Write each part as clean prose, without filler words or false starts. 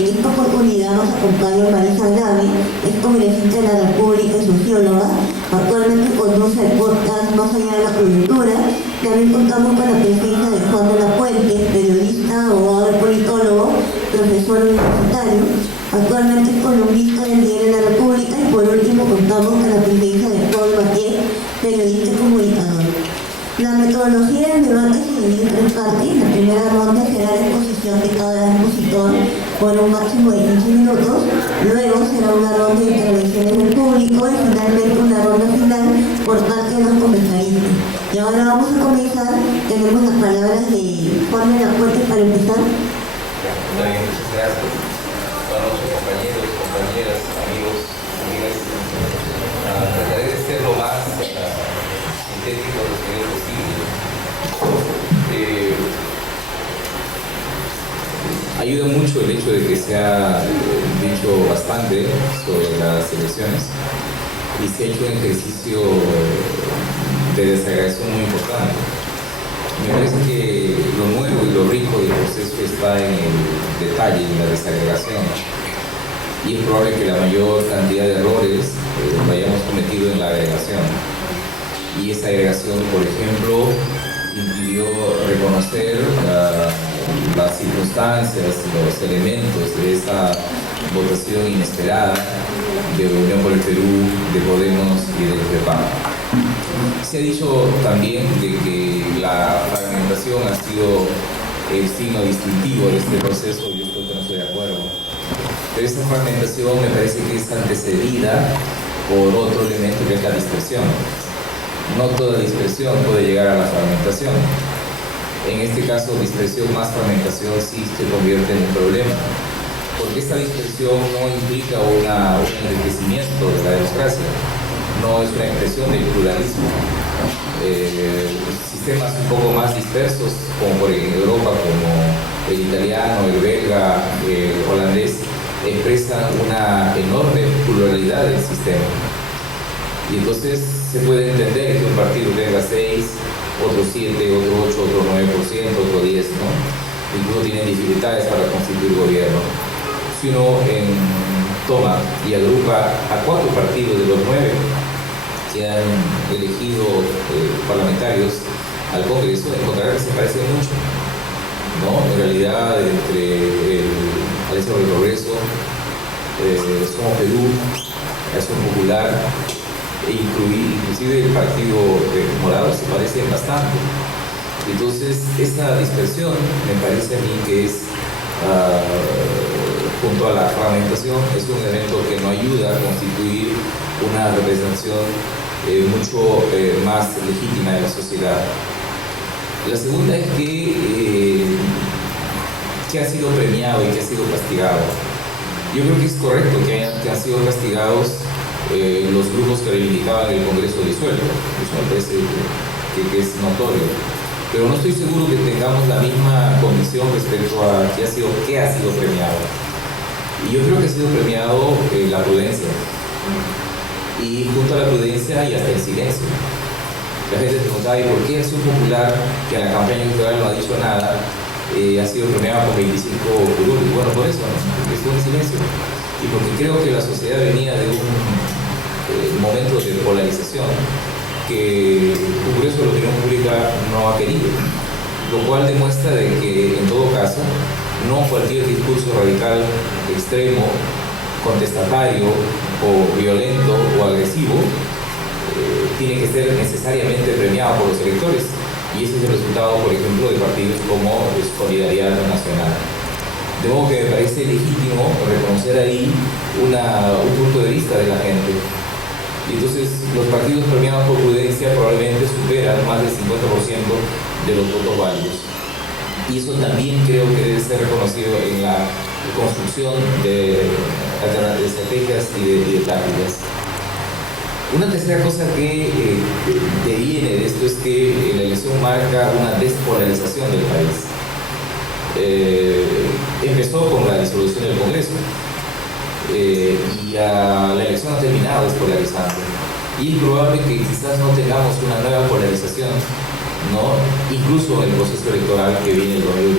En esta oportunidad nos acompaña Marisa Grave, es congresista de la República y socióloga. Actualmente conduce el podcast Más allá de la coyuntura. También contamos con la presencia de Juan de la Puente, periodista, abogado y politólogo, profesor universitario. Actualmente es columnista del Diario de la República y por último contamos con la presencia de Paul Mathieu, periodista y comunicador. La metodología del debate se divide en tres partes. La primera ronda será la exposición de cada expositor por un máximo de 15 minutos. Luego será una ronda de intervenciones del público y finalmente una ronda final por parte de los comentaristas. Y ahora vamos a comenzar. Tenemos las palabras de Juan de la Puente para empezar. Muchas gracias. Buenas noches, compañeros, compañeras, amigos, amigas. Trataré de ser lo más sintético posible. Ayuda mucho el hecho de que se ha dicho bastante sobre las elecciones y se ha hecho un ejercicio de desagregación muy importante. Me parece que lo nuevo y lo rico del proceso está en el detalle, en la desagregación, y es probable que la mayor cantidad de errores lo hayamos cometido en la agregación. Y esa agregación, por ejemplo, impidió reconocer las circunstancias, los elementos de esa votación inesperada de Unión por el Perú, de Podemos y del PEPAM. Se ha dicho también de que la fragmentación ha sido el signo distintivo de este proceso, y yo creo que no estoy de acuerdo. Pero esta fragmentación me parece que es antecedida por otro elemento que es la dispersión. No toda dispersión puede llegar a la fragmentación. En este caso, dispersión más fragmentación sí se convierte en un problema, porque esta dispersión no implica un enriquecimiento de la democracia, no es una expresión del pluralismo. Sistemas un poco más dispersos, como por ejemplo en Europa, como el italiano, el belga, el holandés, expresan una enorme pluralidad del sistema. Y entonces se puede entender que un partido tenga 6, otro 7, otro 8, otro 9%, otro 10%, ¿no? Incluso tienen dificultades para constituir gobierno. Si uno toma y agrupa a 4 partidos de los 9 que han elegido parlamentarios al Congreso, encontrará que se parecen mucho, ¿no? En realidad, entre Alianza por el Progreso, Somos Perú, Acción Popular, e inclusive el Partido Morado se parecen bastante. Entonces, esta dispersión me parece a mí que es, junto a la fragmentación, es un elemento que no ayuda a constituir una representación mucho más legítima de la sociedad. La segunda es que ha sido premiado y que ha sido castigado. Yo creo que es correcto que han sido castigados los grupos que reivindicaban el Congreso disuelto. Eso me parece que es notorio. Pero no estoy seguro que tengamos la misma convicción respecto a qué ha sido premiado. Y yo creo que ha sido premiado la prudencia. Y junto a la prudencia y hasta el silencio. La gente se preguntaba, ¿y por qué Acción Popular, que en la campaña electoral no ha dicho nada, ha sido premiado con 25 curules? Bueno, por eso, ¿no? Porque estuvo en silencio. Y porque creo que la sociedad venía de un momento de polarización que el Congreso de la Opinión Pública no ha querido, lo cual demuestra de que en todo caso no cualquier discurso radical, extremo, contestatario o violento o agresivo tiene que ser necesariamente premiado por los electores, y ese es el resultado, por ejemplo, de partidos como Solidaridad Nacional. De modo que me parece legítimo reconocer ahí un punto de vista de la gente. Y entonces los partidos premiados por prudencia probablemente superan más del 50% de los votos válidos. Y eso también creo que debe ser reconocido en la construcción de estrategias y de tácticas. Una tercera cosa que deviene de esto es que la elección marca una despolarización del país. Empezó con la disolución del Congreso y la elección ha terminado despolarizando, y es probable que quizás no tengamos una nueva polarización, ¿no? Incluso en el proceso electoral que viene el 2021.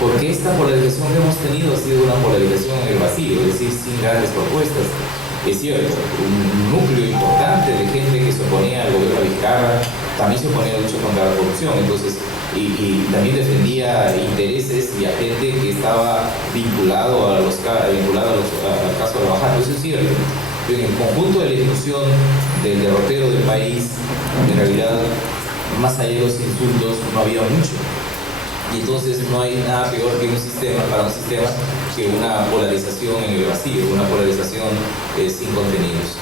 porque esta polarización que hemos tenido ha sido una polarización en el vacío, es decir, sin grandes propuestas. Es cierto, un núcleo importante de gente que se oponía al gobierno de Vizcarra también se oponía a la lucha contra la corrupción, entonces, y también defendía intereses y a gente que estaba vinculado al caso de la Bajada. Eso es cierto, pero en el conjunto de la discusión del derrotero del país, en realidad, más allá de los insultos, no había mucho. Y entonces no hay nada peor que para un sistema que una polarización en el vacío, una polarización sin contenidos.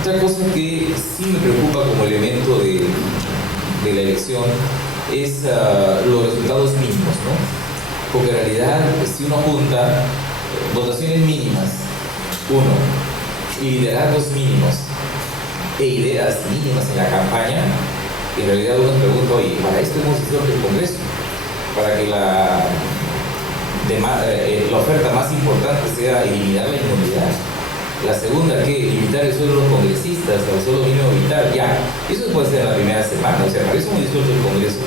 Otra cosa que sí me preocupa como elemento de la elección es los resultados mínimos, ¿no? Porque en realidad, si uno junta votaciones mínimas, liderazgos mínimos e ideas mínimas en la campaña, en realidad uno se pregunta, oye, para esto hemos hecho el Congreso, para que la oferta más importante sea eliminar la inmunidad. La segunda, que limitar el sueldo de los congresistas, el sueldo mínimo vital, ya. Eso puede ser en la primera semana, o sea, para eso hemos disuelto el Congreso.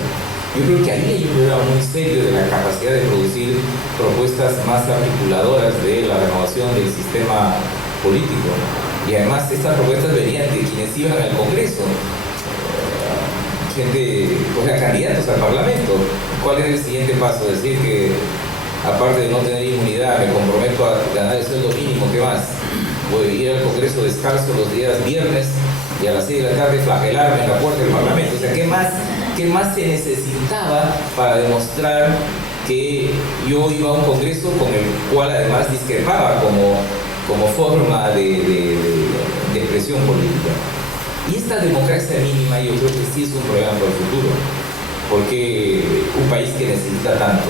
Yo creo que ahí hay un problema muy serio de la capacidad de producir propuestas más articuladoras de la renovación del sistema político. Y además estas propuestas venían de quienes iban al Congreso. Candidatos al Parlamento. ¿Cuál es el siguiente paso? Decir que, aparte de no tener inmunidad, me comprometo a ganar el sueldo mínimo, ¿qué más? Voy a ir al Congreso descalzo los días viernes y a las 6 de la tarde flagelarme en la puerta del Parlamento. O sea, ¿qué más se necesitaba para demostrar que yo iba a un Congreso con el cual además discrepaba como forma de expresión política? Y esta democracia mínima yo creo que sí es un problema para el futuro, porque un país que necesita tanto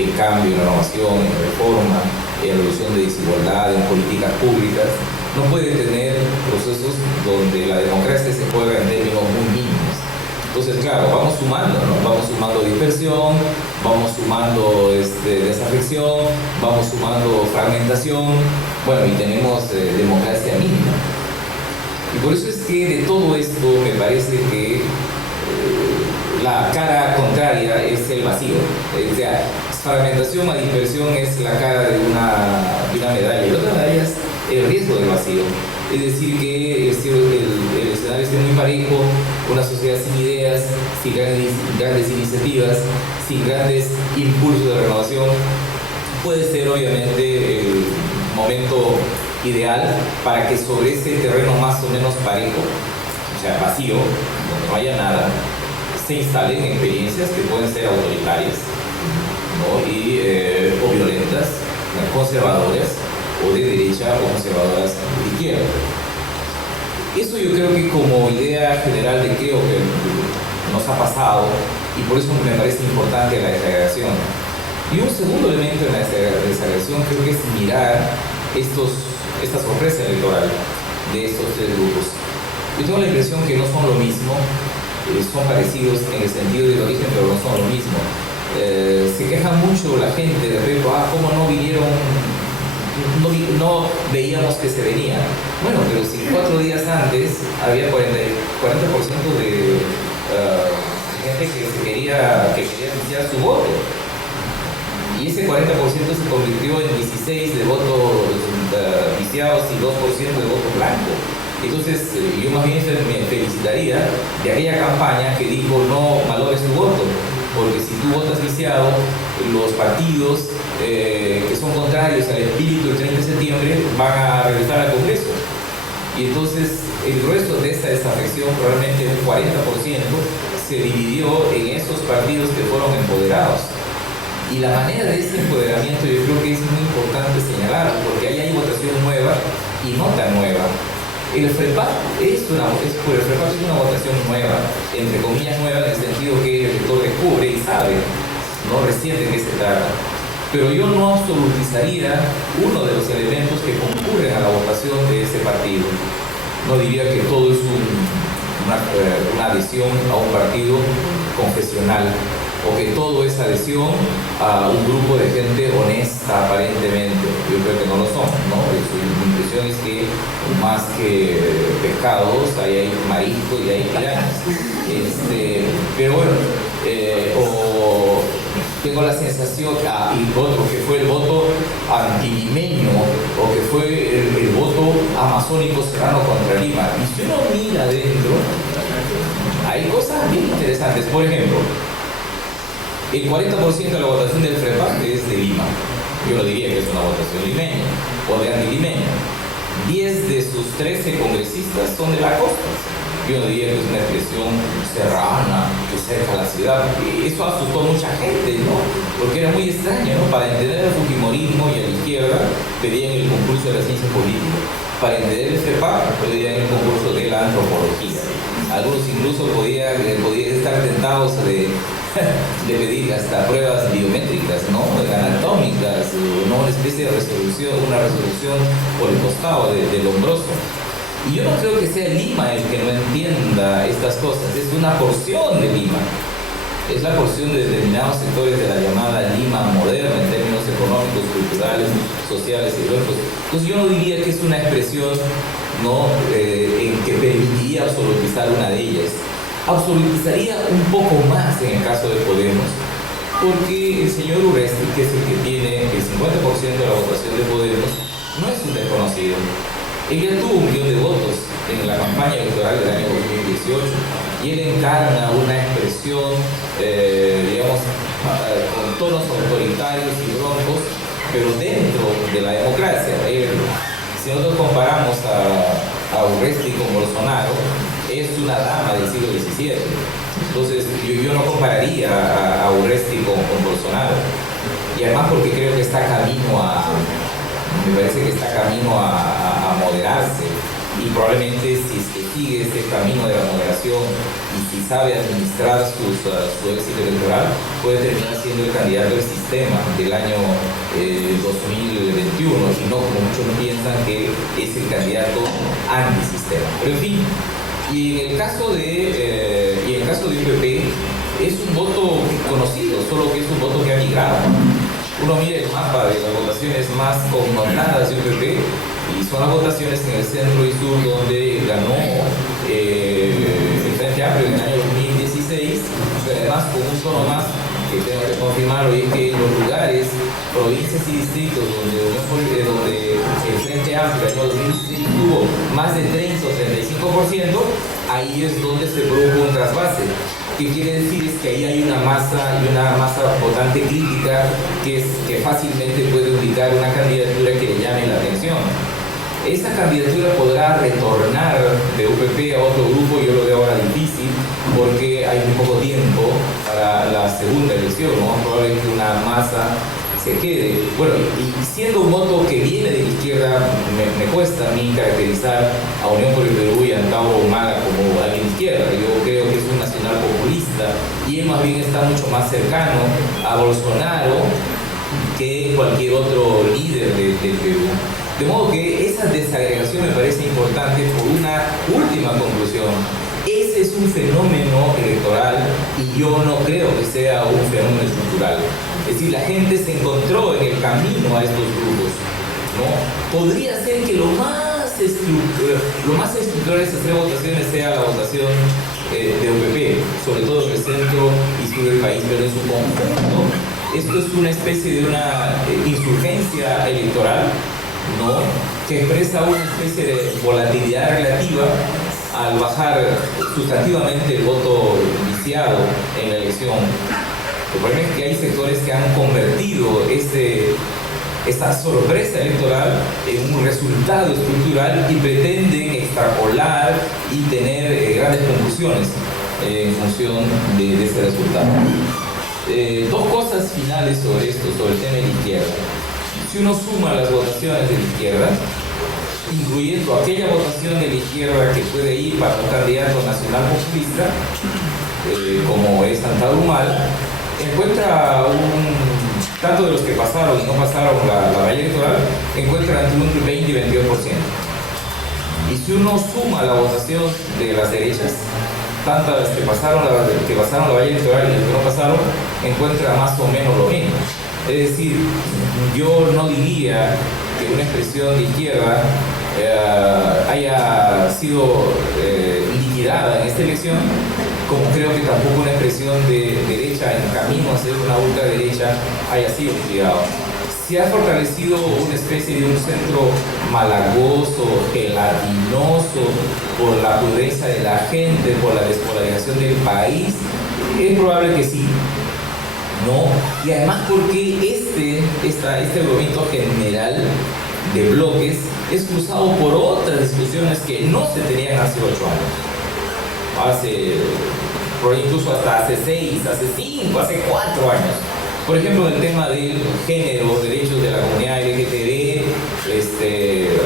en cambio, en renovación, en reforma, en reducción de desigualdad, en políticas públicas, no puede tener procesos donde la democracia se juega en términos muy mínimos. Entonces, claro, vamos sumando, ¿no? Vamos sumando dispersión, vamos sumando desafección, vamos sumando fragmentación, bueno, y tenemos democracia mínima. Y por eso es que de todo esto me parece que la cara contraria es el vacío. O sea, fragmentación a dispersión es la cara de una medalla, y la otra medalla es el riesgo del vacío. Es decir, que el escenario esté muy parejo, una sociedad sin ideas, sin grandes iniciativas, sin grandes impulsos de renovación, puede ser obviamente el momento ideal para que sobre ese terreno más o menos parejo, o sea, vacío, donde no haya nada, se instalen experiencias que pueden ser autoritarias, ¿no? O violentas, conservadoras, o de derecha o conservadoras de izquierda. Eso yo creo que como idea general de qué nos ha pasado, y por eso me parece importante la desagregación. Y un segundo elemento en la desagregación creo que es mirar esta sorpresa electoral de estos tres grupos. Yo tengo la impresión que no son lo mismo, son parecidos en el sentido del origen, pero no son lo mismo. Se queja mucho la gente de repente, ¿cómo no vinieron? No veíamos que se venía. Bueno, pero si 4 días antes había 40% de gente que quería iniciar su voto. Y ese 40% se convirtió en 16 de votos viciados y 2% de voto blanco. Entonces, yo más bien me felicitaría de aquella campaña que dijo no valores tu voto, porque si tú votas viciado, los partidos que son contrarios al espíritu del 30 de septiembre van a regresar al Congreso. Y entonces, el grueso de esta desafección, probablemente un 40%, se dividió en esos partidos que fueron empoderados. Y la manera de ese empoderamiento yo creo que es muy importante señalar, porque ahí hay votación nueva y no tan nueva. El FREPAP es una votación nueva, entre comillas nueva, en el sentido que el elector descubre y sabe, no recién de qué se trata. Pero yo no absolutizaría uno de los elementos que concurren a la votación de ese partido. No diría que todo es una adhesión a un partido confesional, o que todo es adhesión a un grupo de gente honesta aparentemente. Yo creo que no lo son, ¿no? Mi impresión es que más que pescados hay mariscos y hay pirañas. Pero bueno, tengo la sensación, y otro que fue el voto antilimeño, o que fue el voto amazónico serrano contra Lima. Y si uno mira adentro, hay cosas bien interesantes. Por ejemplo, el 40% de la votación del FREPAC es de Lima. Yo no diría que es una votación limeña o de antilimeña. 10 de sus 13 congresistas son de la costa. Yo no diría que es una expresión serrana, que cerca la ciudad. Eso asustó a mucha gente, ¿no? Porque era muy extraño, ¿no? Para entender el fujimorismo y a la izquierda pedían el concurso de la ciencia política. Para entender el FREPAC pedían el concurso de la antropología. Algunos incluso podían estar tentados de pedir hasta pruebas biométricas, ¿no? Anatómicas, ¿no? Una especie de una resolución por el costado del hombroso. Y yo no creo que sea Lima el que no entienda estas cosas, es una porción de Lima. Es la porción de determinados sectores de la llamada Lima moderna en términos económicos, culturales, sociales y económicos. Entonces yo no diría que es una expresión, ¿no? En que permitiría absolutizar una de ellas. Absolutizaría un poco más en el caso de Podemos, porque el señor Urresti, que es el que tiene el 50% de la votación de Podemos, no es un desconocido. Ella tuvo 1 millón de votos en la campaña electoral del año 2018 y él encarna una expresión, digamos, con tonos autoritarios y broncos, pero dentro de la democracia. Si nosotros comparamos a Urresti con Bolsonaro, es una dama del siglo XVII. Entonces yo no compararía a Urresti con Bolsonaro. Y además porque creo que está camino me parece que está camino a moderarse. Y probablemente si sigue ese camino de la moderación y si sabe administrar su éxito electoral, puede terminar siendo el candidato del sistema del año 2021, y no como muchos piensan que es el candidato antisistema. Pero en fin, y en el caso de UPP es un voto conocido, solo que es un voto que ha migrado. Uno mira el mapa de las votaciones más connotadas de UPP y son las votaciones en el centro y sur donde ganó el Frente Amplio en el año 2016, pero además con un tono más que tengo que confirmarlo, y es que en los lugares, provincias y distritos donde el Frente Amplio en el año 2016 tuvo más de 30 o 35%, ahí es donde se produjo un trasvase. ¿Qué quiere decir? Es que ahí hay una masa votante crítica que fácilmente puede ubicar una candidatura que le llame la atención. Esa candidatura podrá retornar de UPP a otro grupo, yo lo veo ahora difícil, porque hay muy poco tiempo para la segunda elección, ¿no? Probablemente una masa se quede. Bueno, y siendo un voto que viene de la izquierda, me cuesta a mí caracterizar a Unión por el Perú y a Antauro Humala como alguien de izquierda. Yo creo que es un nacional populista y él más bien está mucho más cercano a Bolsonaro que cualquier otro líder del Perú. De modo que esa desagregación me parece importante por una última conclusión. Ese es un fenómeno electoral y yo no creo que sea un fenómeno estructural. Es decir, la gente se encontró en el camino a estos grupos, ¿no? Podría ser que lo más estructural de esas 3 votaciones sea la votación de UPP, sobre todo en el centro y sur del país, pero en su conjunto esto es una especie de una insurgencia electoral, ¿no? Que expresa una especie de volatilidad relativa al bajar sustantivamente el voto viciado en la elección. El problema es que hay sectores que han convertido esta sorpresa electoral en un resultado estructural y pretenden extrapolar y tener grandes conclusiones en función de este resultado. 2 cosas finales sobre esto, sobre el tema de la izquierda. Si uno suma las votaciones de la izquierda, incluyendo aquella votación de la izquierda que puede ir para un candidato nacional populista, como es Antauro Humala, encuentra tanto de los que pasaron y no pasaron la valla electoral, encuentra entre un 20 y 22%. Y si uno suma la votación de las derechas, tanto las que pasaron la valla electoral y las que no pasaron, encuentra más o menos lo mismo. Es decir, yo no diría que una expresión de izquierda haya sido liquidada en esta elección, como creo que tampoco una expresión de derecha en camino a ser una ultraderecha haya sido liquidado. Se ha fortalecido una especie de un centro malagoso, gelatinoso, por la pureza de la gente, por la despolarización del país. Es probable que sí, ¿no? Y además porque este movimiento general de bloques es cruzado por otras discusiones que no se tenían hace 8 años. Incluso hasta hace 6, hace 5, hace 4 años. Por ejemplo, el tema del género, derechos de la comunidad LGTB,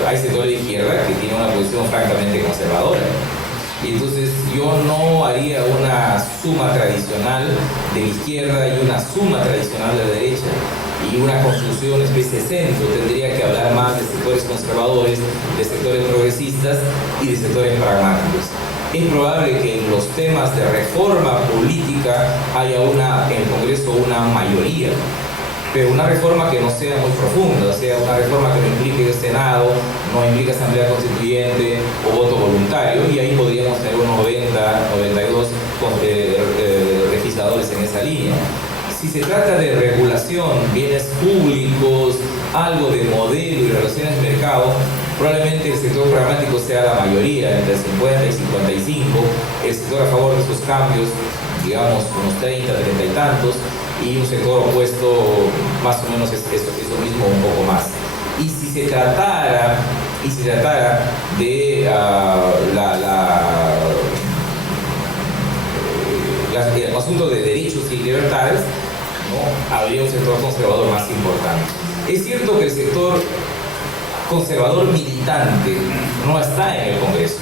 hay sectores de izquierda que tienen una posición francamente conservadora. Y entonces yo no haría una suma tradicional de la izquierda y una suma tradicional de la derecha y una construcción, una especie de centro. Tendría que hablar más de sectores conservadores, de sectores progresistas y de sectores pragmáticos. Es probable que en los temas de reforma política haya en el Congreso una mayoría, pero una reforma que no sea muy profunda, o sea, una reforma que no implique el Senado, no implique Asamblea Constituyente o voto voluntario, y ahí podríamos tener unos 90, 92 legisladores en esa línea. Si se trata de regulación, bienes públicos, algo de modelo y relaciones de mercado, probablemente el sector pragmático sea la mayoría, entre 50 y 55, el sector a favor de esos cambios, digamos, unos 30, 30 y tantos, y un sector opuesto más o menos eso mismo, un poco más. Y si se tratara de el asunto de derechos y libertades, ¿no? Habría un sector conservador más importante. Es cierto que el sector conservador militante no está en el Congreso.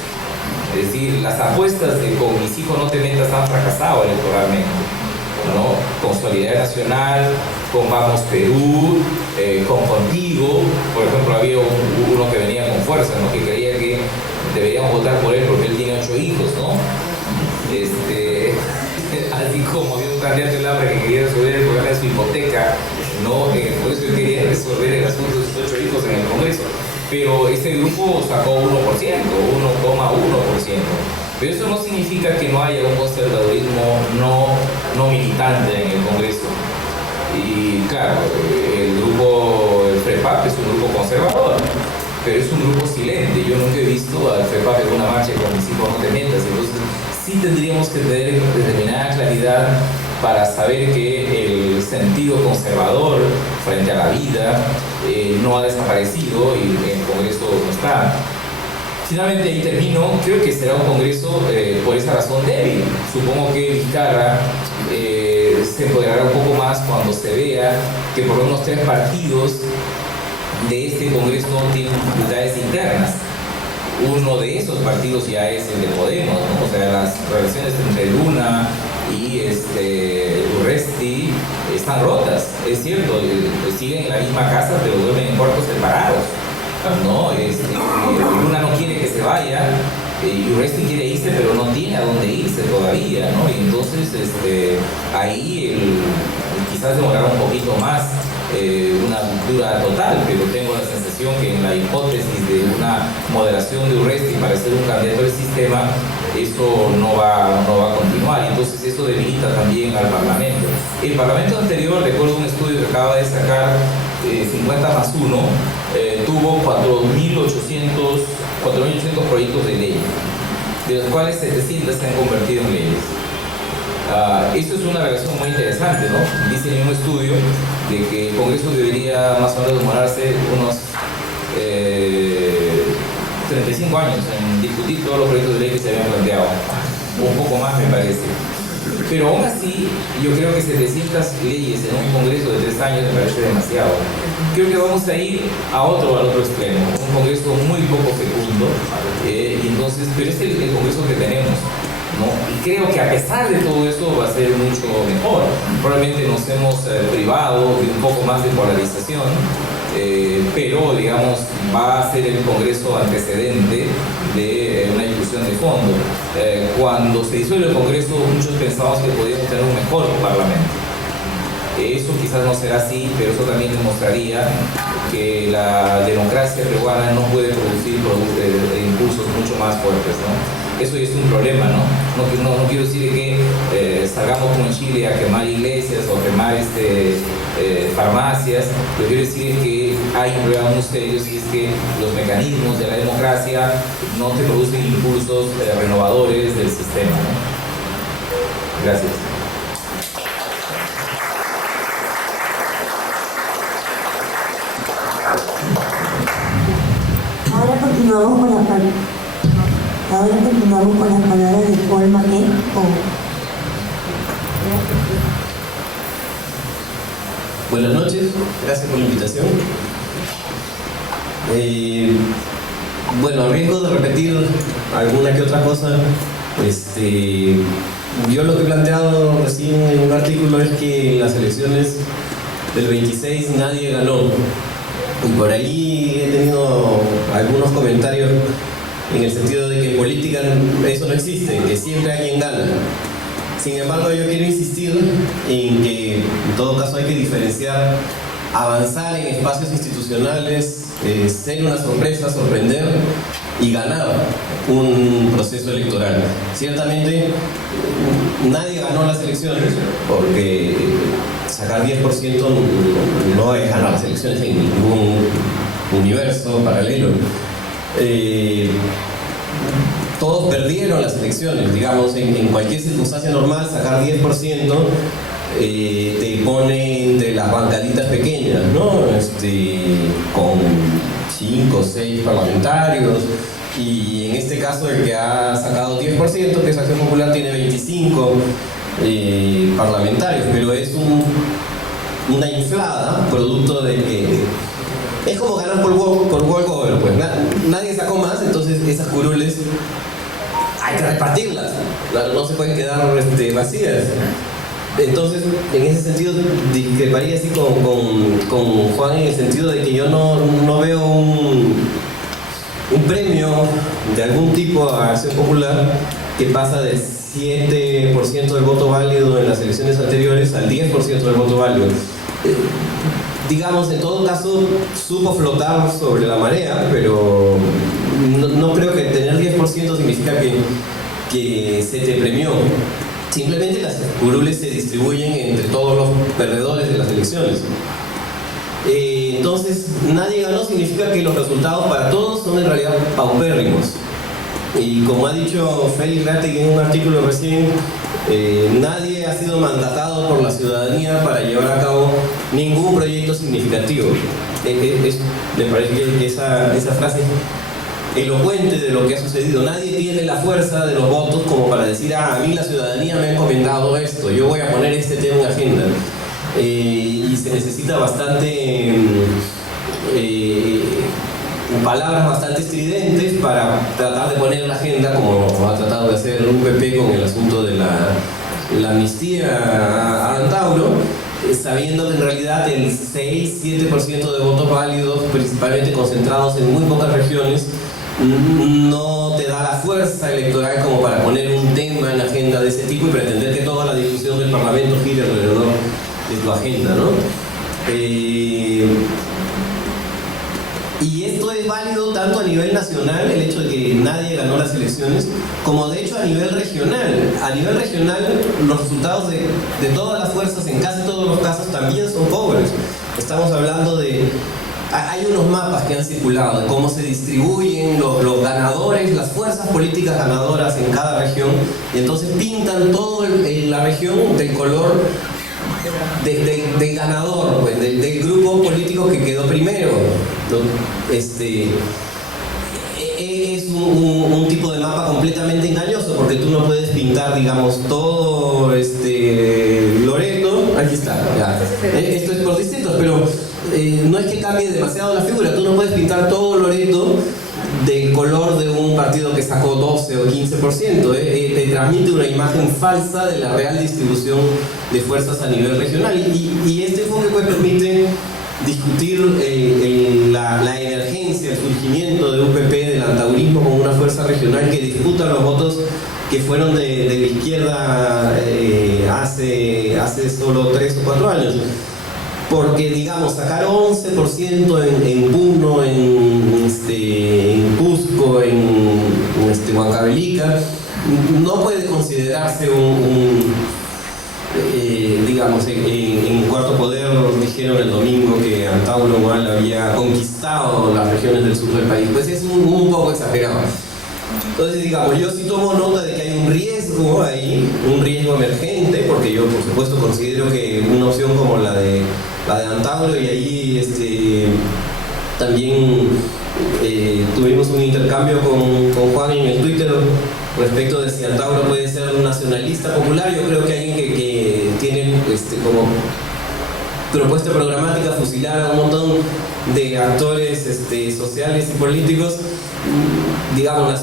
Es decir, las apuestas de con mis hijos no te metas han fracasado electoralmente, ¿no? Con Solidaridad Nacional, con Vamos Perú, con Contigo. Por ejemplo, había uno que venía con fuerza, ¿no? Que creía que deberíamos votar por él porque él tiene 8 hijos, ¿no? Así como había un candidato en Labra que quería resolver el problema de su hipoteca, ¿no? Por eso él quería resolver el asunto de sus 8 hijos en el Congreso. Pero ese grupo sacó 1%, 1,1%. Pero eso no significa que no haya un conservadurismo no militante en el Congreso. Y claro, el FREPAP es un grupo conservador, pero es un grupo silente. Yo nunca he visto al FREPAP en una marcha con mis hijos no te metas. Entonces sí tendríamos que tener determinada claridad para saber que el sentido conservador frente a la vida no ha desaparecido y el Congreso no está. Finalmente, ahí termino. Creo que será un Congreso por esa razón débil. Supongo que Vizcarra se empoderará un poco más cuando se vea que por lo menos 3 partidos de este Congreso tienen dificultades internas. Uno de esos partidos ya es el de Podemos, ¿no? O sea, las relaciones entre Luna y Urresti están rotas, es cierto, siguen en la misma casa pero duermen en cuartos separados, ¿no? Luna no quiere que se vaya y Urresti quiere irse pero no tiene a dónde irse todavía, ¿no? Y entonces ahí quizás demorará un poquito más una ruptura total, pero tengo la sensación que en la hipótesis de una moderación de Urresti para ser un candidato del sistema, eso no va a continuar. Entonces eso debilita también al Parlamento. El Parlamento anterior, recuerdo un estudio que acaba de sacar 50 más 1, tuvo 4.800 proyectos de ley, de los cuales 700 se han convertido en leyes. Esto es una relación muy interesante, ¿no? Dice en un estudio de que el Congreso debería más o menos demorarse unos 35 años en discutir todos los proyectos de ley que se habían planteado, un poco más me parece. Pero aún así, yo creo que 700 leyes en un Congreso de 3 años me parece demasiado. Creo que vamos a ir al otro extremo, un Congreso muy poco fecundo, y entonces, pero es el Congreso que tenemos, ¿no? Y creo que a pesar de todo eso va a ser mucho mejor. Probablemente nos hemos privado de un poco más de polarización, pero digamos va a ser el Congreso antecedente de una discusión de fondo. Cuando se disuelve el Congreso, muchos pensamos que podríamos tener un mejor Parlamento. Eso quizás no será así, pero eso también demostraría que la democracia peruana no puede producir impulsos mucho más fuertes, ¿no? eso ya es un problema, ¿no? No quiero decir que salgamos como en Chile a quemar iglesias o quemar farmacias. Lo que quiero decir es que hay un problema muy serio, y es que los mecanismos de la democracia no te producen impulsos renovadores del sistema, ¿no? Gracias. Ahora continuamos con las palabras de Paul Maquet. Buenas noches, gracias por la invitación. Bueno, a riesgo de repetir alguna que otra cosa, yo lo que he planteado recién en un artículo es que en las elecciones del 26 nadie ganó. Y por ahí he tenido algunos comentarios en el sentido de que en política eso no existe, que siempre alguien gana. Sin embargo, yo quiero insistir en que en todo caso hay que diferenciar avanzar en espacios institucionales, ser una sorpresa, sorprender y ganar un proceso electoral. Ciertamente nadie ganó las elecciones porque sacar 10% no es ganar las elecciones en ningún universo paralelo. Todos perdieron las elecciones, digamos, en cualquier circunstancia normal sacar 10% te pone entre las bancaditas pequeñas, ¿no? Con 5 o 6 parlamentarios, y en este caso el que ha sacado 10%, que es Acción Popular, tiene 25 parlamentarios, pero es una inflada producto de que es como ganar por walkover, pues nadie sacó más, entonces esas curules hay que repartirlas, no se pueden quedar vacías. Entonces, en ese sentido, discreparía así con Juan, en el sentido de que yo no veo un premio de algún tipo a Acción Popular que pasa del 7% del voto válido en las elecciones anteriores al 10% del voto válido. Digamos, en todo caso, supo flotar sobre la marea, pero no creo que tener 10% significa que se te premió. Simplemente las curules se distribuyen entre todos los perdedores de las elecciones. Entonces, nadie ganó significa que los resultados para todos son en realidad paupérrimos. Y como ha dicho Félix Ratig en un artículo recién, nadie ha sido mandatado por la ciudadanía para llevar a cabo ningún proyecto significativo. Me parece que esa frase elocuente de lo que ha sucedido. Nadie tiene la fuerza de los votos como para decir, a mí la ciudadanía me ha encomendado esto, yo voy a poner este tema en agenda. Y se necesita bastante palabras bastante estridentes para tratar de poner en la agenda, como ha tratado de hacer un PP con el asunto de la amnistía a Antauro, sabiendo que en realidad el 6-7% de votos válidos, principalmente concentrados en muy pocas regiones, no te da la fuerza electoral como para poner un tema en la agenda de ese tipo y pretender que toda la discusión del Parlamento gire alrededor de tu agenda, ¿no? Y esto es válido tanto a nivel nacional, el hecho de que nadie ganó las elecciones, como de hecho a nivel regional. A nivel regional, los resultados de todas las fuerzas, en casi todos los casos, también son pobres. Estamos hablando de... Hay unos mapas que han circulado de cómo se distribuyen los ganadores, las fuerzas políticas ganadoras en cada región, y entonces pintan toda la región del color del ganador, pues, del grupo político que quedó primero. Es un tipo de mapa completamente engañoso, porque tú no puedes pintar, digamos, todo Loreto, aquí está, ya. Esto es por distritos, pero no es que cambie demasiado la figura. Tú no puedes pintar todo Loreto del color de un partido que sacó 12 o 15%. Te transmite una imagen falsa de la real distribución de fuerzas a nivel regional, y este enfoque pues permite discutir la emergencia, el surgimiento de UPP, del antaurismo como una fuerza regional que disputa los votos que fueron de la izquierda hace solo 3 o 4 años. porque digamos sacar 11% en Puno, en Cusco, en Huancavelica, no puede considerarse digamos, en Cuarto Poder dijeron el domingo que Antauro Igual había conquistado las regiones del sur del país, pues es un poco exagerado. Entonces, digamos, yo sí tomo nota de que hay un riesgo ahí, un riesgo emergente, porque yo por supuesto considero que una opción como la de Antauro, y ahí también tuvimos un intercambio con Juan en el Twitter respecto de si Antauro puede ser un nacionalista popular. Yo creo que alguien que tiene como propuesta programática fusilar a un montón de actores sociales y políticos, digamos,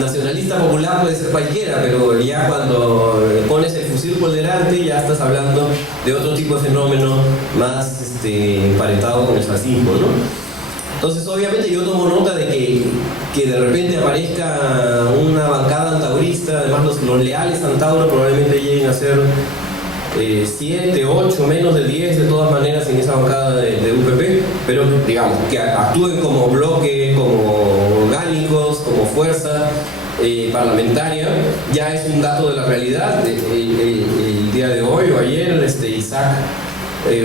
nacionalista popular puede ser cualquiera, pero ya cuando pones el fusil por delante ya estás hablando de otro tipo de fenómeno más emparentado con el fascismo, ¿no? Entonces, obviamente, yo tomo nota de que de repente aparezca una bancada antaurista. Además, los leales a Antauro probablemente lleguen a ser 7, 8, menos de 10 de todas maneras en esa bancada de UPP, pero digamos, que actúen como bloque, como orgánicos, como fuerza parlamentaria, ya es un dato de la realidad. El día de hoy o ayer, Isaac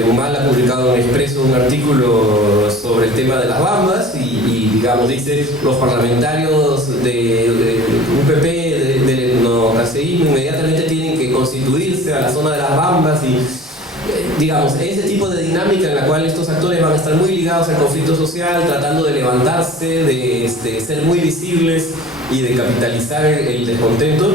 Humal ha publicado en Expreso un artículo sobre el tema de las bambas y digamos, dice, los parlamentarios de UPP, del neocaceísmo, inmediatamente tienen que constituirse a la zona de las bambas y digamos, ese tipo de dinámica en la cual estos actores van a estar muy ligados al conflicto social, tratando de levantarse, de ser muy visibles y de capitalizar el descontento.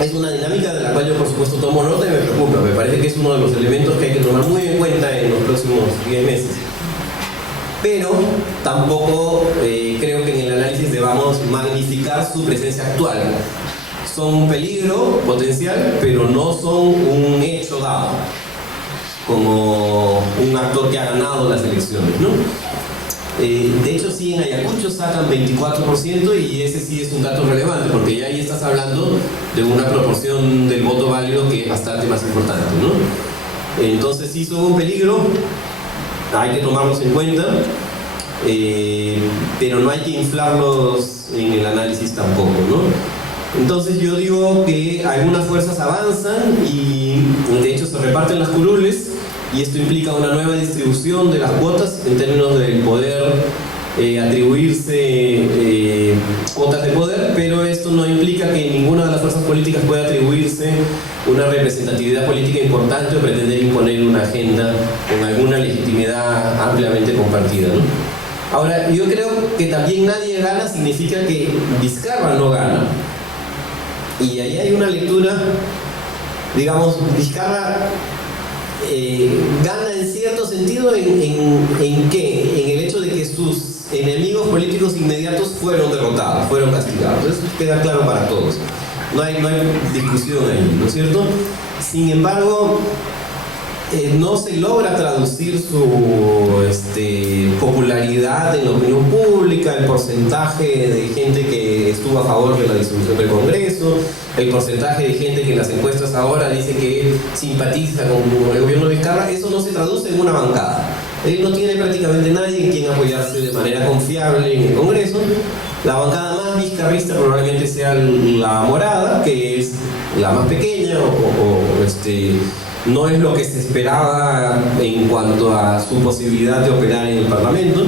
Es una dinámica de la cual yo por supuesto tomo nota y me preocupa. Me parece que es uno de los elementos que hay que tomar muy en cuenta en los próximos 10 meses. Pero tampoco creo que en el análisis debamos magnificar su presencia actual. Son un peligro potencial, pero no son un hecho dado, como un actor que ha ganado las elecciones, ¿no? De hecho, sí, en Ayacucho sacan 24% y ese sí es un dato relevante, porque ya ahí estás hablando de una proporción del voto válido que es bastante más importante, ¿no? Entonces sí son un peligro, hay que tomarlos en cuenta, pero no hay que inflarlos en el análisis tampoco, ¿no? Entonces yo digo que algunas fuerzas avanzan y de hecho se reparten las curules, y esto implica una nueva distribución de las cuotas en términos del poder atribuirse cuotas de poder, pero esto no implica que ninguna de las fuerzas políticas pueda atribuirse una representatividad política importante o pretender imponer una agenda con alguna legitimidad ampliamente compartida, ¿no? Ahora, yo creo que también nadie gana significa que Vizcarra no gana. Y ahí hay una lectura, digamos, Vizcarra gana en cierto sentido en ¿qué? En el hecho de que sus enemigos políticos inmediatos fueron derrotados, fueron castigados. Eso queda claro para todos. No hay discusión ahí, ¿no es cierto? Sin embargo, no se logra traducir su popularidad en la opinión pública, el porcentaje de gente que estuvo a favor de la disolución del Congreso, el porcentaje de gente que en las encuestas ahora dice que simpatiza con el gobierno de Vizcarra. Eso no se traduce en una bancada. Él no tiene prácticamente nadie en quien apoyarse de manera confiable en el Congreso. La bancada más vizcarrista probablemente sea la morada, que es la más pequeña no es lo que se esperaba en cuanto a su posibilidad de operar en el Parlamento.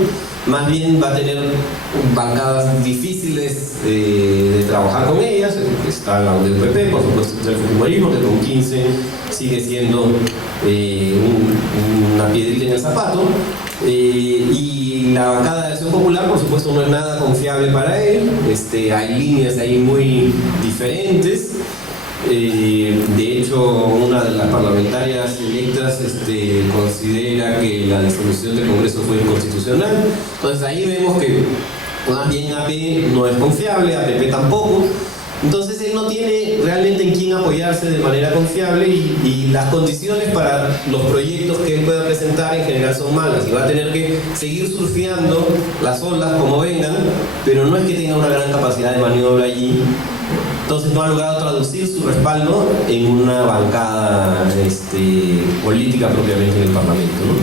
Más bien va a tener bancadas difíciles de trabajar con ellas. Está la del PP, por supuesto, el fujimorismo, que con 15 sigue siendo una piedrita en el zapato. Y la bancada de Acción Popular, por supuesto, no es nada confiable para él. Hay líneas ahí muy diferentes. De hecho, una de las parlamentarias electas considera que la disolución del Congreso fue inconstitucional. Entonces ahí vemos que más bien AP no es confiable, APP tampoco. Entonces él no tiene realmente en quién apoyarse de manera confiable y las condiciones para los proyectos que él pueda presentar en general son malas, y va a tener que seguir surfeando las olas como vengan, pero no es que tenga una gran capacidad de maniobra allí. entonces no ha logrado traducir su respaldo en una bancada política propiamente en el Parlamento, ¿no?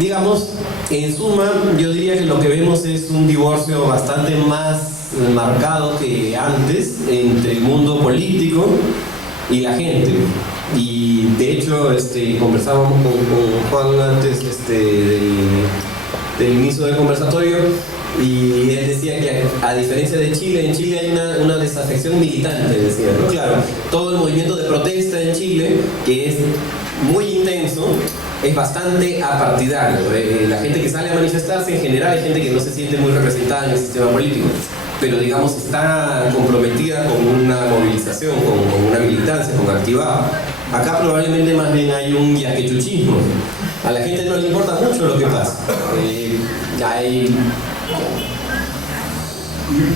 Digamos, en suma, yo diría que lo que vemos es un divorcio bastante más marcado que antes entre el mundo político y la gente. Y de hecho conversábamos con Juan antes del inicio del conversatorio, y él decía que a diferencia de Chile, en Chile hay una desafección militante, decía, ¿no? Claro, todo el movimiento de protesta en Chile, que es muy intenso, es bastante apartidario. La gente que sale a manifestarse en general es gente que no se siente muy representada en el sistema político, pero digamos está comprometida con una movilización, con una militancia, con activado. Acá probablemente más bien hay un yaquechuchismo. A la gente no le importa mucho lo que pasa.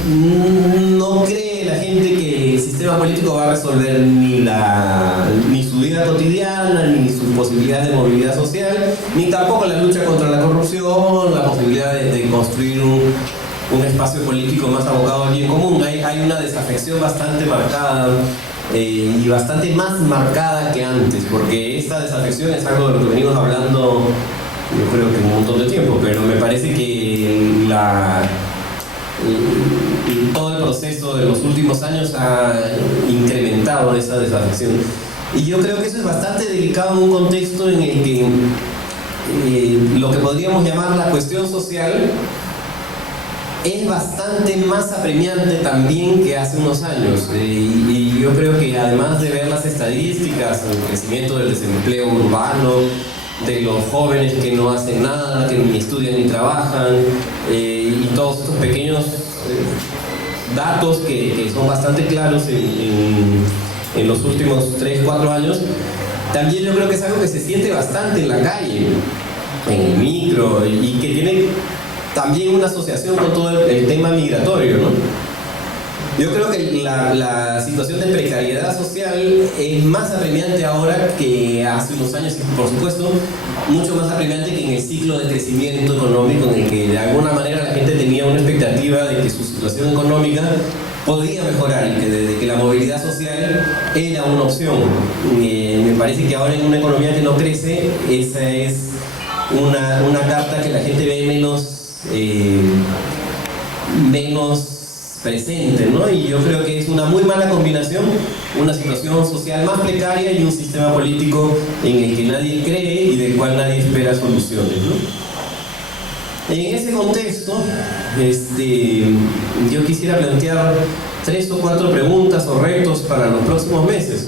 No cree la gente que el sistema político va a resolver ni su vida cotidiana, ni sus posibilidades de movilidad social, ni tampoco la lucha contra la corrupción, la posibilidad de construir un espacio político más abocado al bien común. Hay una desafección bastante marcada y bastante más marcada que antes, porque esta desafección es algo de lo que venimos hablando, yo creo que un montón de tiempo, pero me parece que todo el proceso de los últimos años ha incrementado esa desafección. Y yo creo que eso es bastante delicado en un contexto en el que lo que podríamos llamar la cuestión social es bastante más apremiante también que hace unos años. Y yo creo que además de ver las estadísticas, el crecimiento del desempleo urbano, de los jóvenes que no hacen nada, que ni estudian ni trabajan, y todos estos pequeños datos que son bastante claros en los últimos 3-4 años, también yo creo que es algo que se siente bastante en la calle, en el micro, y que tiene también una asociación con todo el tema migratorio, ¿no? Yo creo que la situación de precariedad social es más apremiante ahora que hace unos años, y por supuesto mucho más apremiante que en el ciclo de crecimiento económico, en el que de alguna manera la gente tenía una expectativa de que su situación económica podría mejorar y que la movilidad social era una opción. Me parece que ahora en una economía que no crece, esa es una carta que la gente ve menos presente, ¿no? Y yo creo que es una muy mala combinación, una situación social más precaria y un sistema político en el que nadie cree y del cual nadie espera soluciones, ¿no? En ese contexto, yo quisiera plantear 3 o 4 preguntas o retos para los próximos meses.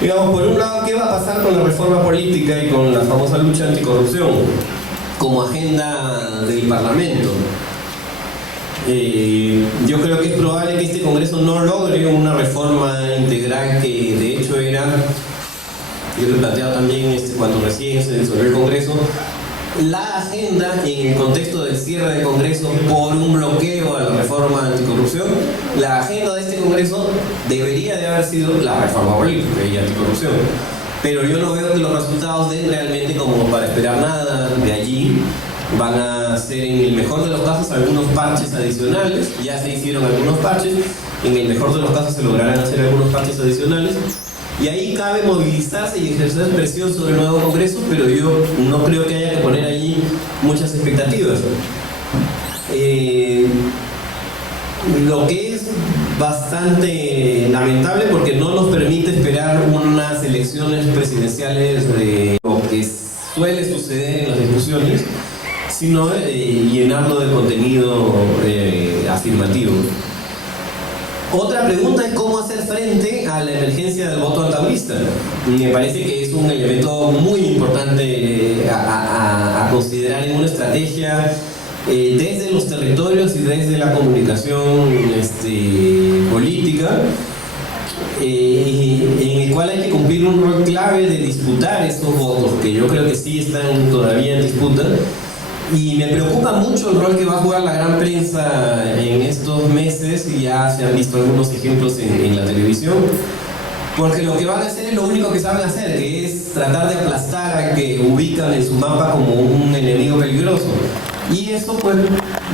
Digamos, por un lado, ¿qué va a pasar con la reforma política y con la famosa lucha anticorrupción como agenda del Parlamento? Yo creo que es probable que este Congreso no logre una reforma integral que de hecho era, yo lo he planteado también cuando recién se disolvió el Congreso, la agenda en el contexto del cierre del Congreso por un bloqueo a la reforma anticorrupción. La agenda de este Congreso debería de haber sido la reforma política y anticorrupción, pero yo no veo que los resultados den realmente como para esperar nada de allí. Van a ser en el mejor de los casos algunos parches adicionales, ya se hicieron algunos parches, en el mejor de los casos se lograrán hacer algunos parches adicionales, y ahí cabe movilizarse y ejercer presión sobre el nuevo Congreso, pero yo no creo que haya que poner allí muchas expectativas. Lo que es bastante lamentable porque no nos permite esperar unas elecciones presidenciales de lo que suele suceder en las discusiones, sino llenarlo de contenido afirmativo. Otra pregunta es cómo hacer frente a la emergencia del voto antagonista. Me parece que es un elemento muy importante a considerar en una estrategia desde los territorios y desde la comunicación política, en el cual hay que cumplir un rol clave de disputar esos votos, que yo creo que sí están todavía en disputa. Y me preocupa mucho el rol que va a jugar la gran prensa en estos meses, y ya se han visto algunos ejemplos en la televisión, porque lo que van a hacer es lo único que saben hacer, que es tratar de aplastar a que ubican en su mapa como un enemigo peligroso. Y eso pues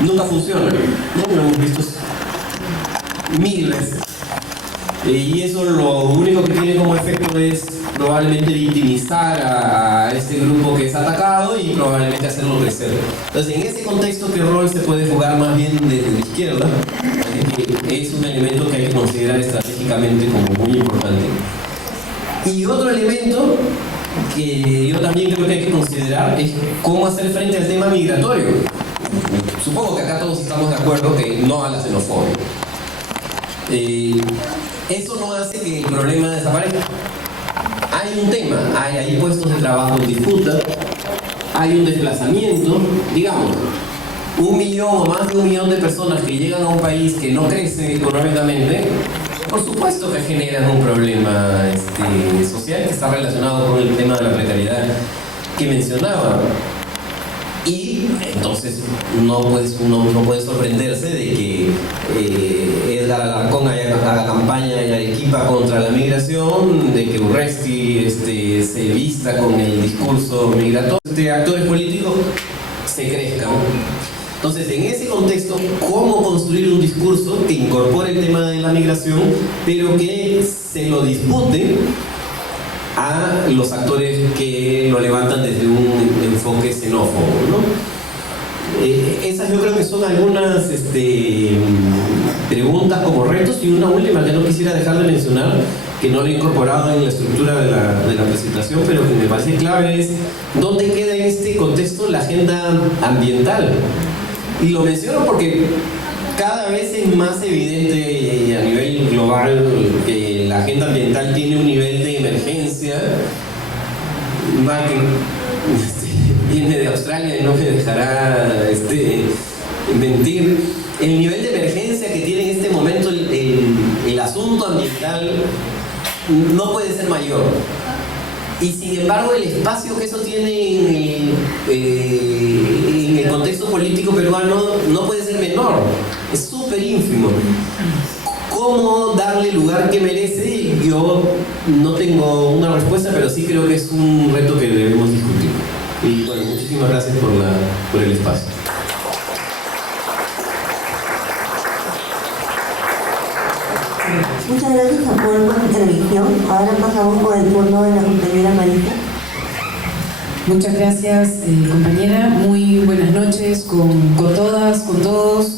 nunca funciona, ¿no? Lo hemos visto 1000 veces. Y eso lo único que tiene como efecto es probablemente victimizar a este grupo que es atacado y probablemente hacerlo crecer. Entonces, en ese contexto, ¿qué rol se puede jugar más bien desde la izquierda? Es un elemento que hay que considerar estratégicamente como muy importante. Y otro elemento que yo también creo que hay que considerar es cómo hacer frente al tema migratorio. Supongo que acá todos estamos de acuerdo que no a la xenofobia. Eso no hace que el problema desaparezca. Hay un tema, hay puestos de trabajo en disputa, hay un desplazamiento, digamos, 1 millón o más de 1 millón de personas que llegan a un país que no crece económicamente, por supuesto que generan un problema social que está relacionado con el tema de la precariedad que mencionaba. Y entonces uno no puede sorprenderse de que Edgar Alarcón haga campaña en Arequipa contra la migración, de que Urresti se vista con el discurso migratorio, actores políticos se crezcan. Entonces, en ese contexto, ¿cómo construir un discurso que incorpore el tema de la migración, pero que se lo dispute a los actores que lo levantan desde un enfoque xenófobo, ¿no? Esas yo creo que son algunas preguntas como retos, y una última que no quisiera dejar de mencionar, que no lo he incorporado en la estructura de la presentación, pero que me parece clave, es dónde queda en este contexto la agenda ambiental. Y lo menciono porque cada vez es más evidente a nivel global que la agenda ambiental tiene un nivel de emergencia. Michael viene de Australia y no me dejará mentir. El nivel de emergencia que tiene en este momento el asunto ambiental no puede ser mayor. Y sin embargo, el espacio que eso tiene en el contexto político peruano no puede ser menor, es súper ínfimo. ¿Cómo darle el lugar que merece? Yo no tengo una respuesta, pero sí creo que es un reto que debemos discutir. Y bueno, muchísimas gracias por el espacio. Muchas gracias a Paul por su intervención. Ahora pasamos con el turno de la compañera Marisa. Muchas gracias, compañera. Muy buenas noches con todas, con todos.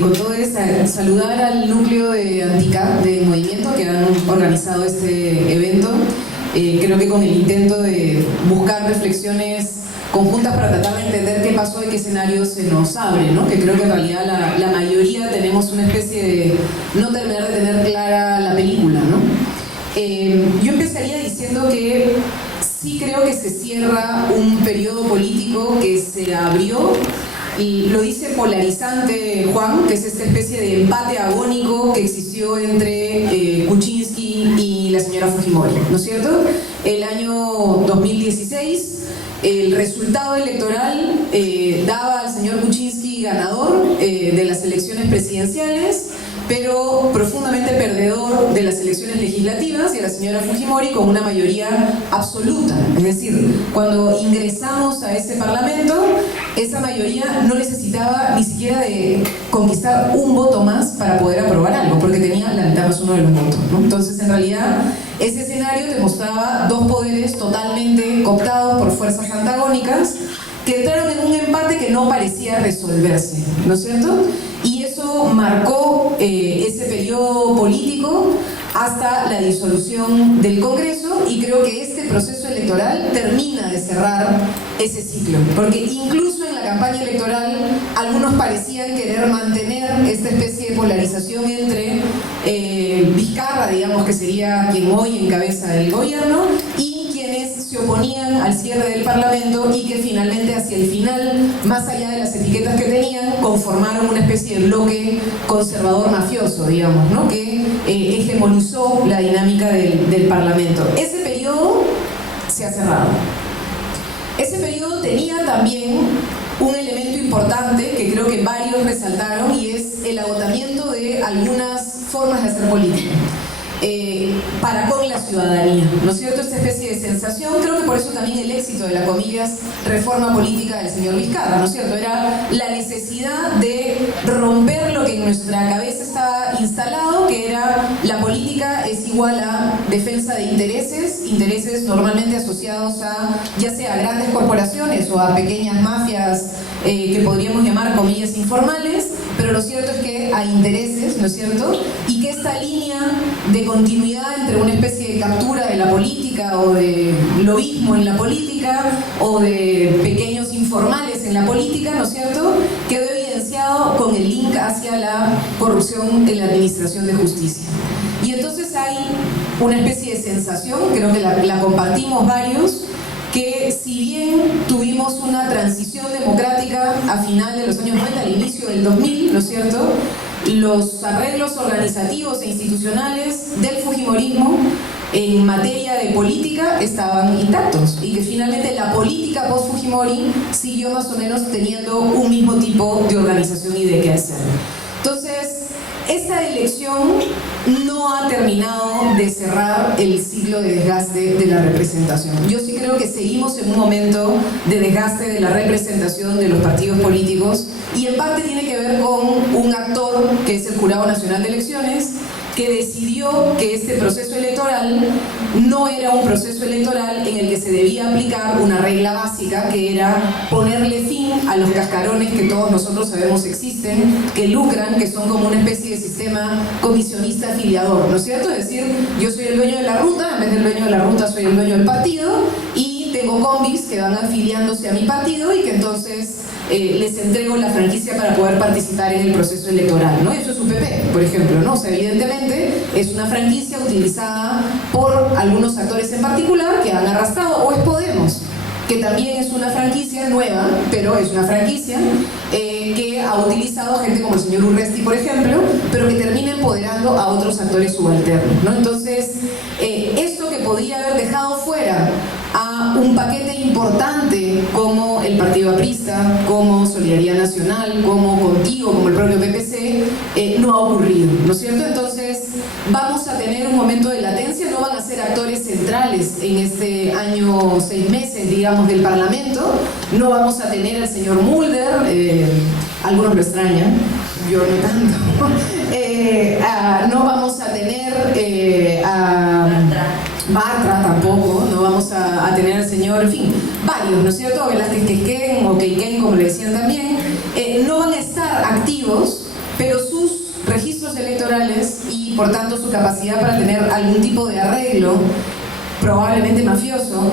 Con todo es saludar al núcleo de Anticap de Movimiento que han organizado este evento. Creo que con el intento de buscar reflexiones conjuntas para tratar de entender qué pasó y qué escenario se nos abre, ¿no? Que creo que en realidad la mayoría tenemos una especie de no terminar de tener clara la película, ¿no? Yo empezaría diciendo que sí creo que se cierra un periodo político que se abrió, y lo dice polarizante Juan, que es esta especie de empate agónico que existió entre Kuczynski y la señora Fujimori, ¿no es cierto? El año 2016, el resultado electoral daba al señor Kuczynski ganador de las elecciones presidenciales, pero profundamente perdedor de las elecciones legislativas, y a la señora Fujimori con una mayoría absoluta. Es decir, cuando ingresamos a ese parlamento, esa mayoría no necesitaba ni siquiera de conquistar un voto más para poder aprobar algo, porque tenía la mitad más uno de los votos, ¿no? Entonces, en realidad, ese escenario demostraba dos poderes totalmente cooptados por fuerzas antagónicas que entraron en un empate que no parecía resolverse, ¿no es cierto? Y eso marcó ese periodo político hasta la disolución del Congreso, y creo que este proceso electoral termina de cerrar ese ciclo, porque incluso en la campaña electoral algunos parecían querer mantener esta especie de polarización entre Vizcarra, digamos, que sería quien hoy encabeza el gobierno, y quienes se oponían al cierre del Parlamento, y que finalmente hacia el final, más allá de las etiquetas que tenían, conformaron una especie de bloque conservador mafioso, digamos, ¿no? Que hegemonizó la dinámica del Parlamento. Ese periodo se ha cerrado. Ese periodo tenía también un elemento importante que creo que varios resaltaron, y es el agotamiento de algunas formas de hacer política para con la ciudadanía, ¿no es cierto? Esta especie de sensación, creo que por eso también el éxito de la, comillas, reforma política del señor Vizcarra, ¿no es cierto? Era la necesidad de romper lo que en nuestra cabeza estaba instalado, que era la política es igual a defensa de intereses normalmente asociados a ya sea a grandes corporaciones o a pequeñas mafias que podríamos llamar comillas informales, pero lo cierto es que hay intereses, ¿no es cierto? Y que esta línea de continuidad entre una especie de captura de la política o de lobismo en la política o de pequeños informales en la política, ¿no es cierto?, quedó evidenciado con el link hacia la corrupción en la administración de justicia. Y entonces hay una especie de sensación, creo que la compartimos varios, que si bien tuvimos una transición democrática a final de los años 90, al inicio del 2000, ¿no es cierto?, los arreglos organizativos e institucionales del fujimorismo en materia de política estaban intactos y que finalmente la política post-Fujimori siguió más o menos teniendo un mismo tipo de organización y de qué hacer. Entonces, esta elección no ha terminado de cerrar el ciclo de desgaste de la representación. Yo sí creo que seguimos en un momento de desgaste de la representación de los partidos políticos y en parte tiene que ver con un actor que es el Jurado Nacional de Elecciones, que decidió que este proceso electoral no era un proceso electoral en el que se debía aplicar una regla básica, que era ponerle fin a los cascarones que todos nosotros sabemos existen, que lucran, que son como una especie de sistema comisionista afiliador, ¿no es cierto? Es decir, yo soy el dueño de la ruta, en vez del dueño de la ruta soy el dueño del partido, y tengo combis que van afiliándose a mi partido y que entonces les entrego la franquicia para poder participar en el proceso electoral, ¿no? Eso es UPP, por ejemplo, ¿no? O sea, evidentemente es una franquicia utilizada por algunos actores en particular que han arrastrado, o es Podemos, que también es una franquicia nueva, pero es una franquicia que ha utilizado gente como el señor Urresti, por ejemplo, pero que termina empoderando a otros actores subalternos, ¿no? Entonces, esto que podría haber dejado fuera a un paquete importante como el Partido Aprista, como Solidaridad Nacional, como Contigo, como el propio PPC, no ha ocurrido, ¿no es cierto? Entonces, vamos a tener un momento de latencia, no van a ser actores centrales en este año 6 meses, digamos, del Parlamento, no vamos a tener al señor Mulder, algunos lo extrañan, yo no tanto, no vamos a tener a Bartra tampoco, no vamos a tener al señor, en fin, varios, ¿no es cierto? Velázquez Queiquén o Queiquén, como le decían también, no van a estar activos, pero sus registros electorales y por tanto su capacidad para tener algún tipo de arreglo, probablemente mafioso,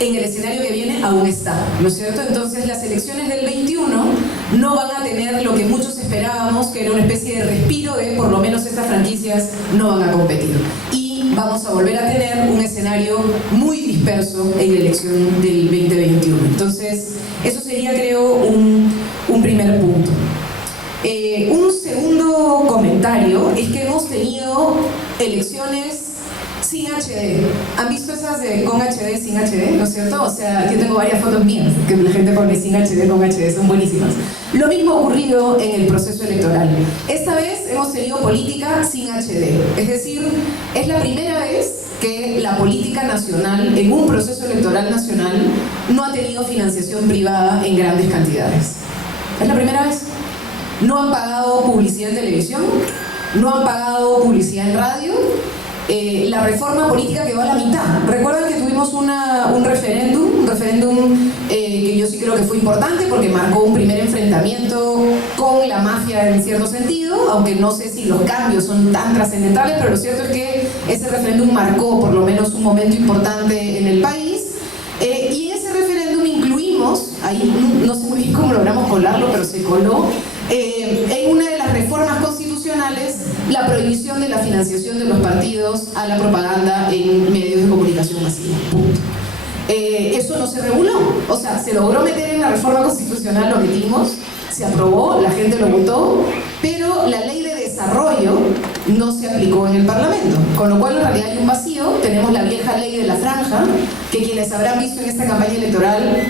en el escenario que viene aún está, ¿no es cierto? Entonces las elecciones del 21 no van a tener lo que muchos esperábamos, que era una especie de respiro de por lo menos estas franquicias no van a competir. Y vamos a volver a tener un escenario muy disperso en la elección del 2021. Entonces, eso sería, creo, un primer punto. Un segundo comentario es que hemos tenido elecciones sin HD. ¿Han visto esas de con HD, sin HD? ¿No es cierto? O sea, yo tengo varias fotos mías que la gente pone sin HD, con HD, son buenísimas. Lo mismo ha ocurrido en el proceso electoral. Esta vez hemos tenido política sin HD. Es decir, es la primera vez que la política nacional, en un proceso electoral nacional, no ha tenido financiación privada en grandes cantidades. Es la primera vez. No han pagado publicidad en televisión, no han pagado publicidad en radio. La reforma política quedó a la mitad. Recuerdan que tuvimos un referéndum que yo sí creo que fue importante porque marcó un primer enfrentamiento con la mafia en cierto sentido, aunque no sé si los cambios son tan trascendentales, pero lo cierto es que ese referéndum marcó por lo menos un momento importante en el país. Y en ese referéndum incluimos, ahí no sé muy bien cómo logramos colarlo, pero se coló, en una de las reformas constitucionales, la prohibición de la financiación de los partidos a la propaganda en medios de comunicación masiva. Punto. Eso no se reguló, o sea, se logró meter en la reforma constitucional, lo metimos, se aprobó, la gente lo votó, pero la ley de desarrollo no se aplicó en el Parlamento, con lo cual en realidad hay un vacío. Tenemos la vieja ley de la franja, que quienes habrán visto en esta campaña electoral,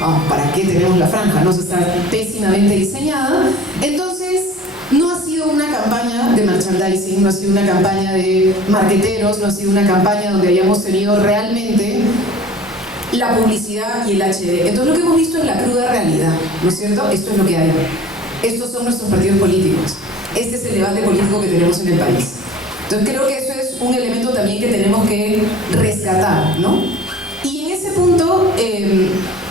vamos, ¿para qué tenemos la franja? No, está pésimamente diseñada. Entonces, no ha sido una campaña de merchandising, no ha sido una campaña de marqueteros, no ha sido una campaña donde hayamos tenido realmente la publicidad y el HD. Entonces lo que hemos visto es la cruda realidad, ¿no es cierto? Esto es lo que hay. Estos son nuestros partidos políticos. este es el debate político que tenemos en el país. Entonces creo que eso es un elemento también que tenemos que rescatar, ¿no? Y en ese punto,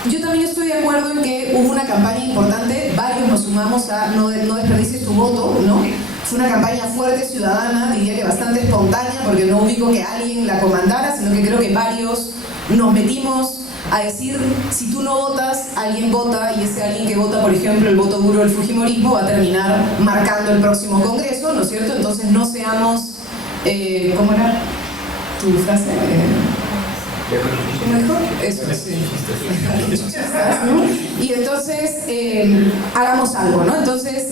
yo también estoy de acuerdo en que hubo una campaña importante, varios nos sumamos a no desperdicies tu voto, ¿no? Fue una campaña fuerte, ciudadana, diría que bastante espontánea, porque no ubico que alguien la comandara, sino que creo que varios nos metimos a decir, si tú no votas, alguien vota, y ese alguien que vota, por ejemplo, el voto duro del fujimorismo, va a terminar marcando el próximo Congreso, ¿no es cierto? Entonces no seamos, ¿cómo era tu frase? ¿Mejor? Eso, sí. Y entonces, hagamos algo, ¿no? Entonces,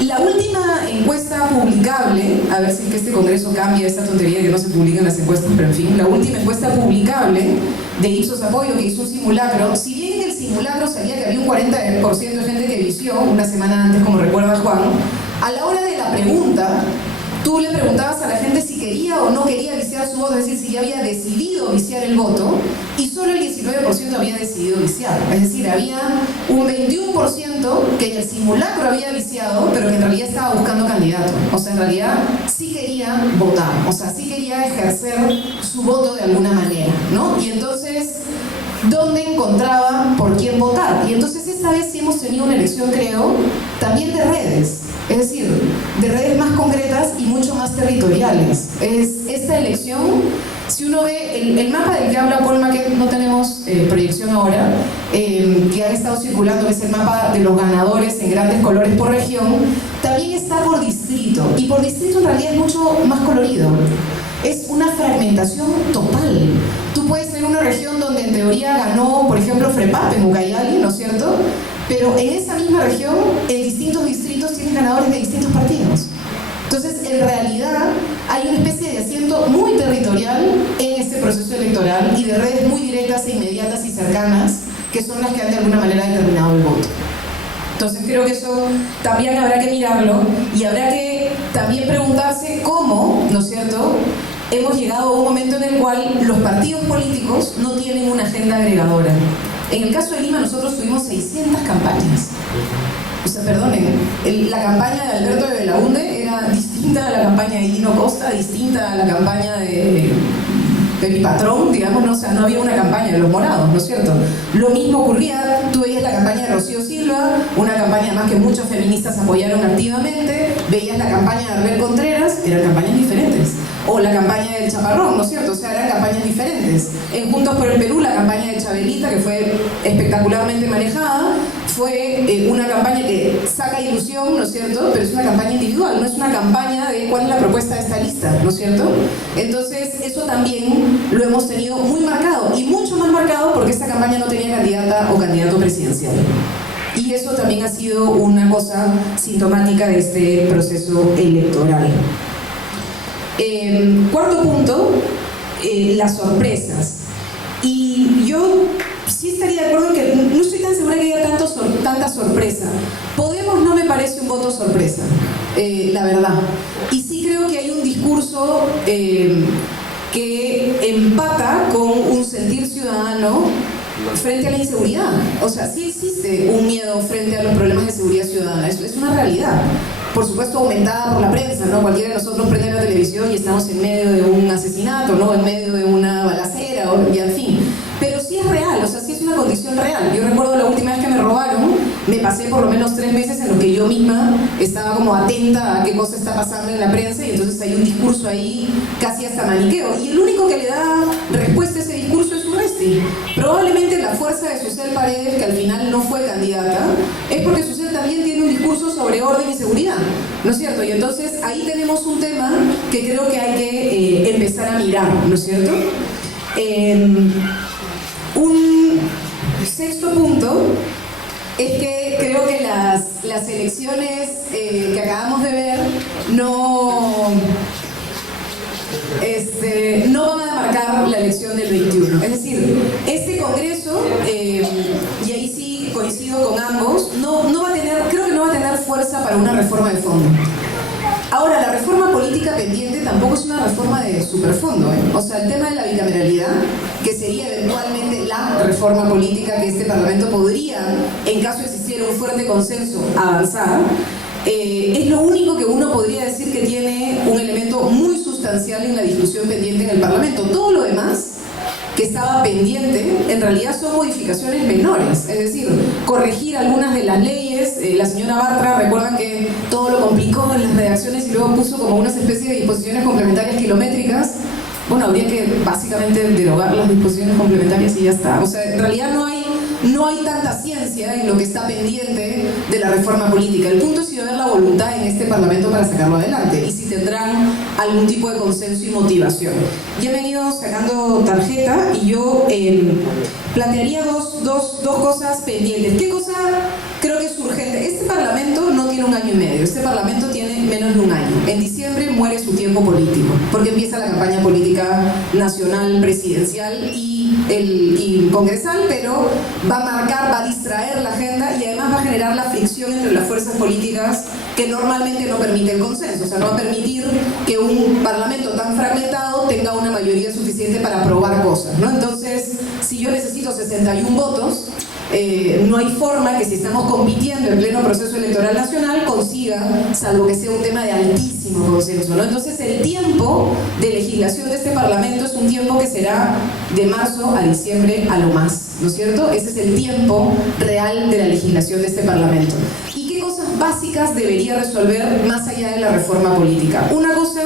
la última encuesta publicable, a ver si es que este Congreso cambia esta tontería que no se publican las encuestas, pero en fin, la última encuesta publicable de Ipsos Apoyo, que hizo un simulacro, si bien en el simulacro salía que había un 40% de gente que vició una semana antes, como recuerda Juan, a la hora de la pregunta, tú le preguntabas a la gente si quería o no quería viciar su voto, es decir, si ya había decidido viciar el voto, y solo el 19% había decidido viciar. Es decir, había un 21% que en el simulacro había viciado, pero que en realidad estaba buscando candidato. O sea, en realidad sí quería votar, o sea, sí quería ejercer su voto de alguna manera, ¿no? Y entonces, ¿dónde encontraba por quién votar? Y entonces esta vez sí hemos tenido una elección, creo, también de redes. Es decir, de redes más concretas y mucho más territoriales. Esta elección, si uno ve el mapa del que habla Paul Maquet, no tenemos proyección ahora, que ha estado circulando, que es el mapa de los ganadores en grandes colores por región, también está por distrito. Y por distrito en realidad es mucho más colorido. Es una fragmentación total. Tú puedes tener una región donde en teoría ganó, por ejemplo, FREPAP en Ucayali, ¿no es cierto? Pero en esa misma región, en distintos distritos tienen ganadores de distintos partidos. Entonces, en realidad, hay una especie de asiento muy territorial en este proceso electoral y de redes muy directas e inmediatas y cercanas, que son las que han de alguna manera determinado el voto. Entonces, creo que eso también habrá que mirarlo y habrá que también preguntarse cómo, ¿no es cierto?, hemos llegado a un momento en el cual los partidos políticos no tienen una agenda agregadora. En el caso de Lima nosotros tuvimos 600 campañas. O sea, perdonen, la campaña de Alberto de Belaunde era distinta a la campaña de Hino Costa, distinta a la campaña de mi patrón, digamos, no, o sea, no había una campaña de los morados, ¿no es cierto? Lo mismo ocurría, tú veías la campaña de Rocío Silva, una campaña además que muchos feministas apoyaron activamente, veías la campaña de Arbel Contreras, eran campañas diferentes. O la campaña del Chaparrón, ¿no es cierto? O sea, eran campañas diferentes. En Juntos por el Perú, la campaña de Chabelita, que fue espectacularmente manejada, fue una campaña que saca ilusión, ¿no es cierto? Pero es una campaña individual, no es una campaña de cuál es la propuesta de esta lista, ¿no es cierto? Entonces, eso también lo hemos tenido muy marcado, y mucho más marcado porque esta campaña no tenía candidata o candidato presidencial. Y eso también ha sido una cosa sintomática de este proceso electoral. Cuarto punto, las sorpresas. Y yo sí estaría de acuerdo en que no estoy tan segura que haya tanta sorpresa. Podemos no me parece un voto sorpresa, la verdad. Y sí creo que hay un discurso que empata con un sentir ciudadano frente a la inseguridad. O sea, sí existe un miedo frente a los problemas de seguridad ciudadana, es una realidad. Por supuesto aumentada por la prensa, ¿no? Cualquiera de nosotros prende la televisión y estamos en medio de un asesinato, ¿no? En medio de una balacera, y en fin. Pero sí es real, o sea, sí es una condición real. Yo recuerdo la última vez que me robaron, me pasé por lo menos 3 meses en los que yo misma estaba como atenta a qué cosa está pasando en la prensa, y entonces hay un discurso ahí casi hasta maniqueo. Y el único que le da respuesta a ese discurso es Urresti. Probablemente la fuerza de Susel Paredes, que al final no fue candidata, es porque Susel también tiene un discurso sobre orden y seguridad, ¿no es cierto? Y entonces ahí tenemos un tema que creo que hay que empezar a mirar, ¿no es cierto? Un sexto punto es que creo que las elecciones que acabamos de ver no van a marcar la elección del 21. Es decir, este Congreso, y ahí sí coincido con ambos, no va a tener, creo que no va a tener fuerza para una reforma de fondo. Ahora, la reforma política pendiente tampoco es una reforma de superfondo, ¿eh? O sea, el tema de la bicameralidad, que sería eventualmente la reforma política que este Parlamento podría, en caso existiera un fuerte consenso, avanzar, es lo único que uno podría decir que tiene un elemento muy sustancial en la discusión pendiente en el Parlamento. Todo lo demás que estaba pendiente, en realidad son modificaciones menores, es decir, corregir algunas de las leyes. La señora Bartra, recuerdan que todo lo complicó en las redacciones y luego puso como unas especies de disposiciones complementarias kilométricas. Bueno, habría que básicamente derogar las disposiciones complementarias y ya está. O sea, en realidad no hay tanta ciencia en lo que está pendiente de la reforma política. El punto es si va a haber la voluntad en este Parlamento para sacarlo adelante y si tendrán algún tipo de consenso y motivación. Ya he venido sacando tarjeta y yo plantearía dos cosas pendientes. ¿Qué cosa creo que es urgente? Este Parlamento no tiene 1 año y medio, este Parlamento tiene menos de 1 año. En diciembre muere su tiempo político, porque empieza la campaña política nacional, presidencial y congresal, pero va a marcar, va a distraer la agenda y además va a generar la fricción entre las fuerzas políticas que normalmente no permite el consenso. O sea, no va a permitir que un Parlamento tan fragmentado tenga una mayoría suficiente para aprobar cosas, ¿no? Entonces, si yo necesito 61 votos, no hay forma que si estamos compitiendo en pleno proceso electoral nacional consiga, salvo que sea un tema de altísimo consenso, ¿no? Entonces el tiempo de legislación de este Parlamento es un tiempo que será de marzo a diciembre a lo más, ¿no es cierto? Ese es el tiempo real de la legislación de este Parlamento. ¿Y qué cosas básicas debería resolver más allá de la reforma política? Una cosa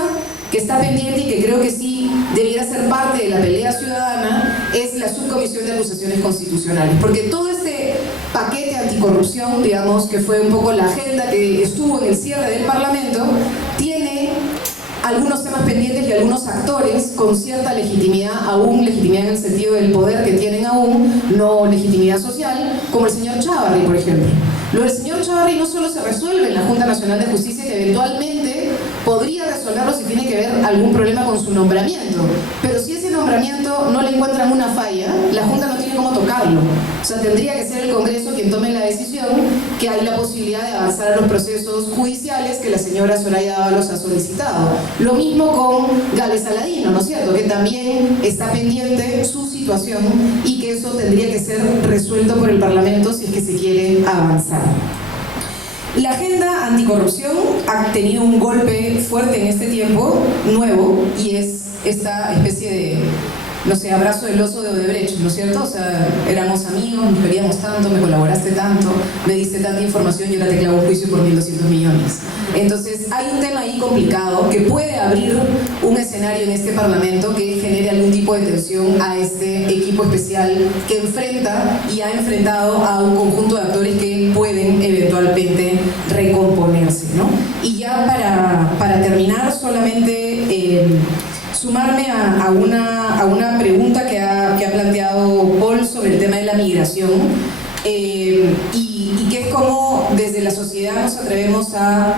que está pendiente y que creo que sí debiera ser parte de la pelea ciudadana es la subcomisión de acusaciones constitucionales, porque todo este paquete anticorrupción, digamos, que fue un poco la agenda que estuvo en el cierre del Parlamento, tiene algunos temas pendientes y algunos actores con cierta legitimidad, aún legitimidad en el sentido del poder que tienen aún, no legitimidad social, como el señor Chávarri, por ejemplo. Lo del señor Chávarri no solo se resuelve en la Junta Nacional de Justicia, que eventualmente podría resolverlo si tiene que ver algún problema con su nombramiento, pero si ese nombramiento no le encuentran una falla, la Junta no tiene cómo tocarlo. O sea, tendría que ser el Congreso quien tome la decisión, que hay la posibilidad de avanzar a los procesos judiciales que la señora Soraya Dávalos ha solicitado. Lo mismo con Gálvez Saladino, ¿no es cierto?, que también está pendiente su situación y que eso tendría que ser resuelto por el Parlamento si es que se quiere avanzar. La agenda anticorrupción ha tenido un golpe fuerte en este tiempo, nuevo, y es esta especie de, no sé, abrazo del oso de Odebrecht, ¿no es cierto? O sea, éramos amigos, nos queríamos tanto, me colaboraste tanto, me diste tanta información y ahora te clavo un juicio por 1.200 millones. Entonces, hay un tema ahí complicado que puede abrir un escenario en este Parlamento que genere algún tipo de tensión a este equipo especial que enfrenta y ha enfrentado a un conjunto de actores que pueden eventualmente recomponerse, ¿no? Y ya para terminar, solamente sumarme a una pregunta que ha planteado Paul sobre el tema de la migración y que es cómo desde la sociedad nos atrevemos a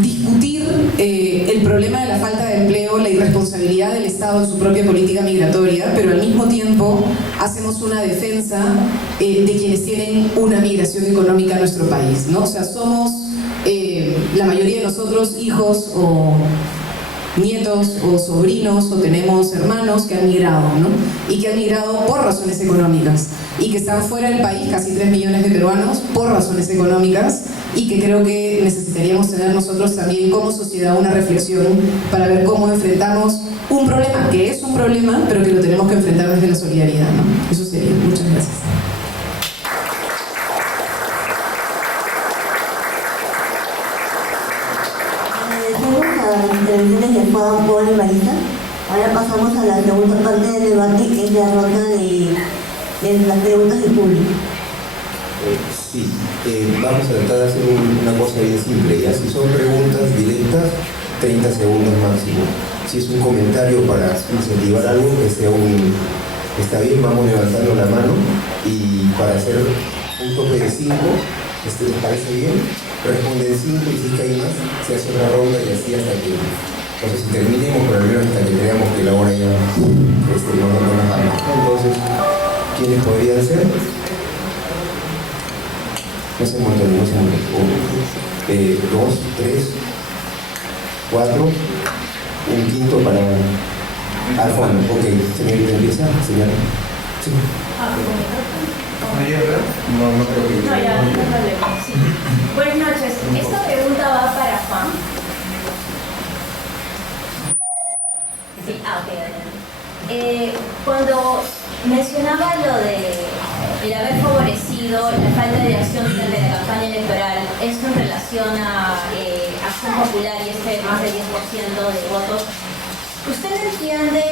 discutir el problema de la falta de empleo, la irresponsabilidad del Estado en su propia política migratoria, pero al mismo tiempo hacemos una defensa de quienes tienen una migración económica a nuestro país, ¿no? O sea, somos la mayoría de nosotros hijos o nietos o sobrinos o tenemos hermanos que han migrado, ¿no? Y que han migrado por razones económicas y que están fuera del país, casi 3 millones de peruanos, por razones económicas, y que creo que necesitaríamos tener nosotros también como sociedad una reflexión para ver cómo enfrentamos un problema que es un problema, pero que lo tenemos que enfrentar desde la solidaridad, ¿no? Eso sería. Muchas gracias. Las intervenciones de Juan, Paul y Marisa. Ahora pasamos a la segunda parte del debate, que es la ronda de las preguntas del público. Sí, vamos a tratar de hacer una cosa bien simple, ya si son preguntas directas, 30 segundos máximo. Si es un comentario para incentivar algo, que sea está bien, vamos levantando la mano, y para hacer un tope de 5, ¿les parece bien? Responden 5 y si es que hay más, se hace otra ronda y así hasta que, entonces, si terminemos, pero al menos hasta que veamos que la hora ya no nos da más. Entonces, ¿quiénes podrían ser? No se montan, no se montan. 2, 3, 4, un quinto para al fondo. Ok, señorita, empieza, señora. Sí. No creo que... No, ya, dale. Sí. Buenas noches. Esta pregunta va para Juan. Sí, ok. Cuando mencionaba lo de el haber favorecido la falta de acción durante la campaña electoral, esto en relación a Acción Popular y este más del 10% de votos, ¿usted entiende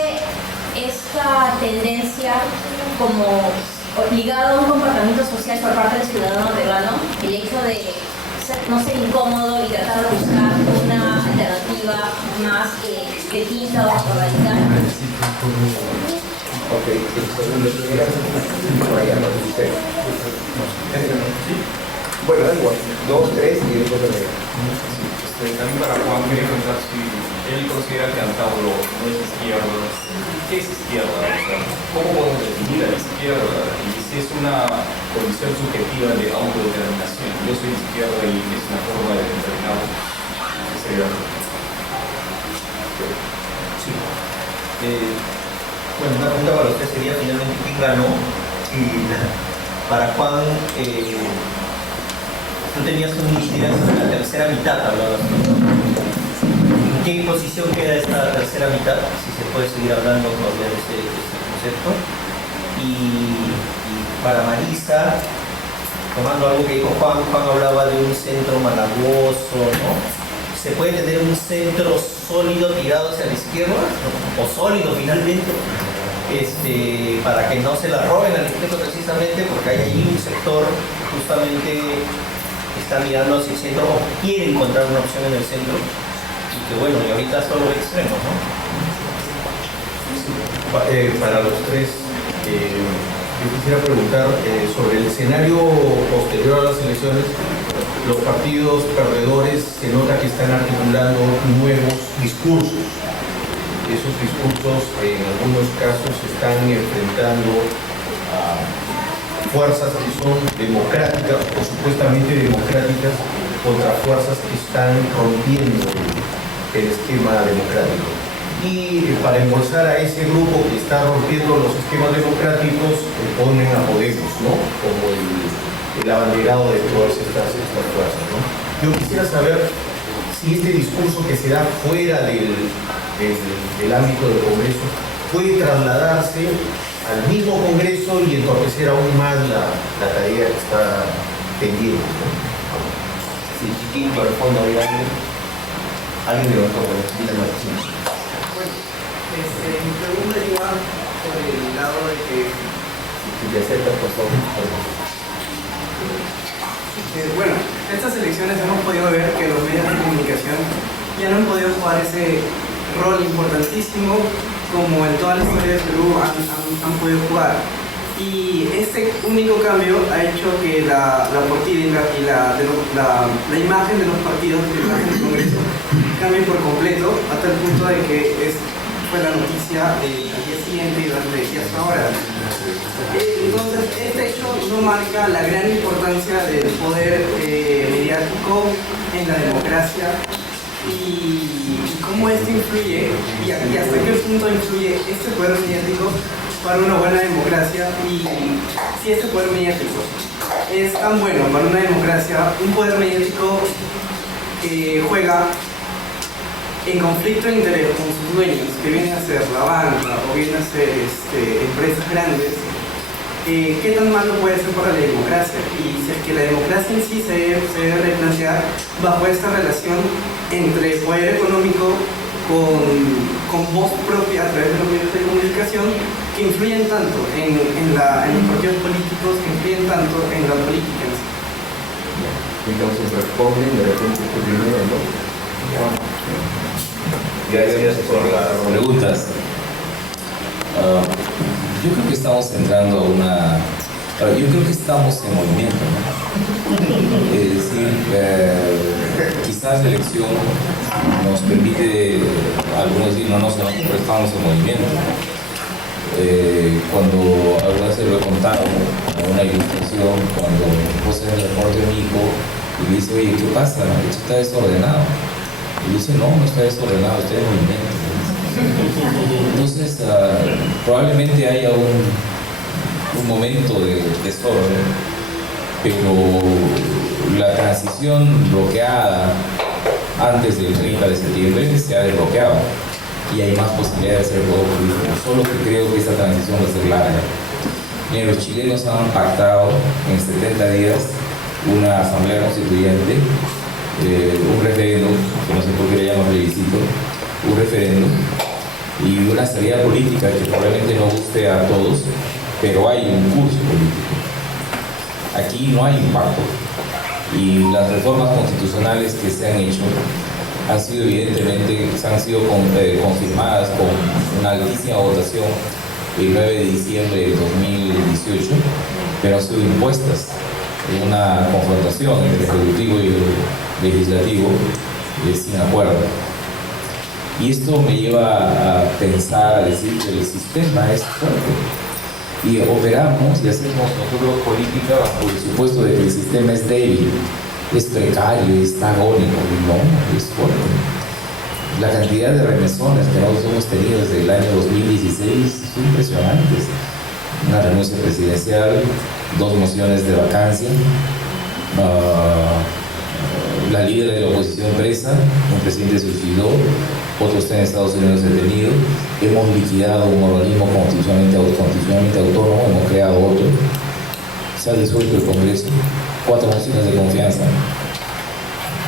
esta tendencia como ligado a un comportamiento social por parte del ciudadano peruano? El hecho de no ser incómodo y tratar de buscar una alternativa más distinta o radical. Ok, el segundo bueno, da igual, 2, 3 y después de También para Juan quería preguntar si él considera que Antauro no es izquierda. ¿Qué es izquierda? O sea, ¿cómo podemos definir a la izquierda? Y si es una condición subjetiva de autodeterminación. Yo soy izquierda y es una forma de determinar qué sería. Sí. Bueno, una pregunta para usted sería finalmente quién ganó. Y para Juan, tú tenías un ministerio sobre la tercera mitad, hablabas. ¿En qué posición queda esta tercera mitad? Si se puede seguir hablando todavía de ese concepto. Y para Marisa, tomando algo que dijo Juan hablaba de un centro malagoso, ¿no? ¿Se puede tener un centro sólido tirado hacia la izquierda? O sólido finalmente, para que no se la roben a la izquierda precisamente, porque hay ahí un sector justamente que está mirando hacia el centro o quiere encontrar una opción en el centro, y que bueno, y ahorita solo ve extremos, ¿no? Para los tres, yo quisiera preguntar sobre el escenario posterior a las elecciones. Los partidos perdedores se nota que están articulando nuevos discursos. Esos discursos en algunos casos están enfrentando a fuerzas que son democráticas o supuestamente democráticas contra fuerzas que están rompiendo el esquema democrático. Y para embolsar a ese grupo que está rompiendo los esquemas democráticos, ponen a Podemos, ¿no? Como el abanderado de todas estas fuerzas, ¿no? Yo quisiera saber si este discurso que se da fuera del ámbito del Congreso puede trasladarse al mismo Congreso y entorpecer aún más la tarea que está pendiente, ¿no? Si Chiquín por el fondo había alguien levantó, dile más. Mi pregunta iba por el lado de que, Si te acercas, por favor. bueno, estas elecciones hemos podido ver que los medios de comunicación ya no han podido jugar ese rol importantísimo como en toda la historia de Perú han podido jugar. Y este único cambio ha hecho que la partida y la imagen de los partidos que están en el Congreso cambie por completo, hasta el punto de que fue la noticia al día siguiente y hasta ahora. Entonces, este hecho no marca la gran importancia del poder mediático en la democracia y cómo esto influye y hasta qué punto influye este poder mediático para una buena democracia, y si este poder mediático es tan bueno para una democracia, un poder mediático juega en conflicto de interés con sus dueños, que vienen a ser la banca o vienen a ser empresas grandes, ¿qué tan malo puede ser para la democracia? Y si es que la democracia en sí se debe replantear bajo esta relación entre poder económico con voz propia a través de los medios de comunicación, que influyen tanto en los partidos políticos, que influyen tanto en la política en sí. Entonces responden de repente tú primero, ¿no? Gracias por las preguntas. Yo creo que estamos entrando a una... Yo creo que estamos en movimiento, ¿no? Es decir, quizás la elección nos permite, algunos decir, no, pero estamos en movimiento. Cuando alguna vez lo he contado, una ilustración, cuando mi esposa en el reporte de mi hijo, y le dice, oye, ¿qué pasa? Esto está desordenado. Y dice, no está desordenado, estoy en movimiento. Entonces, probablemente haya un momento de desorden, pero la transición bloqueada antes del 30 de septiembre se ha desbloqueado y hay más posibilidades de hacer todo político. Solo que creo que esta transición va a ser larga. Miren, los chilenos han pactado en 70 días una asamblea constituyente, un referéndum, que no sé por qué le llaman plebiscito, un referéndum y una salida política que probablemente no guste a todos, pero hay un curso político. Aquí no hay un pacto y las reformas constitucionales que se han hecho han sido evidentemente, han sido confirmadas con una altísima votación el 9 de diciembre de 2018, pero han sido impuestas en una confrontación entre el Ejecutivo y el Legislativo sin acuerdo. Y esto me lleva a pensar, a decir que el sistema es fuerte. Y operamos y hacemos nosotros política bajo el supuesto de que el sistema es débil, es precario, está agónico. No, es fuerte. La cantidad de remesones que nosotros hemos tenido desde el año 2016 son impresionantes. Una renuncia presidencial, 2 mociones de vacancia, la líder de la oposición presa, un presidente se suicidó, otros están en Estados Unidos detenidos, hemos liquidado un organismo constitucionalmente autónomo, hemos creado otro, se ha disuelto el Congreso, 4 mociones de confianza.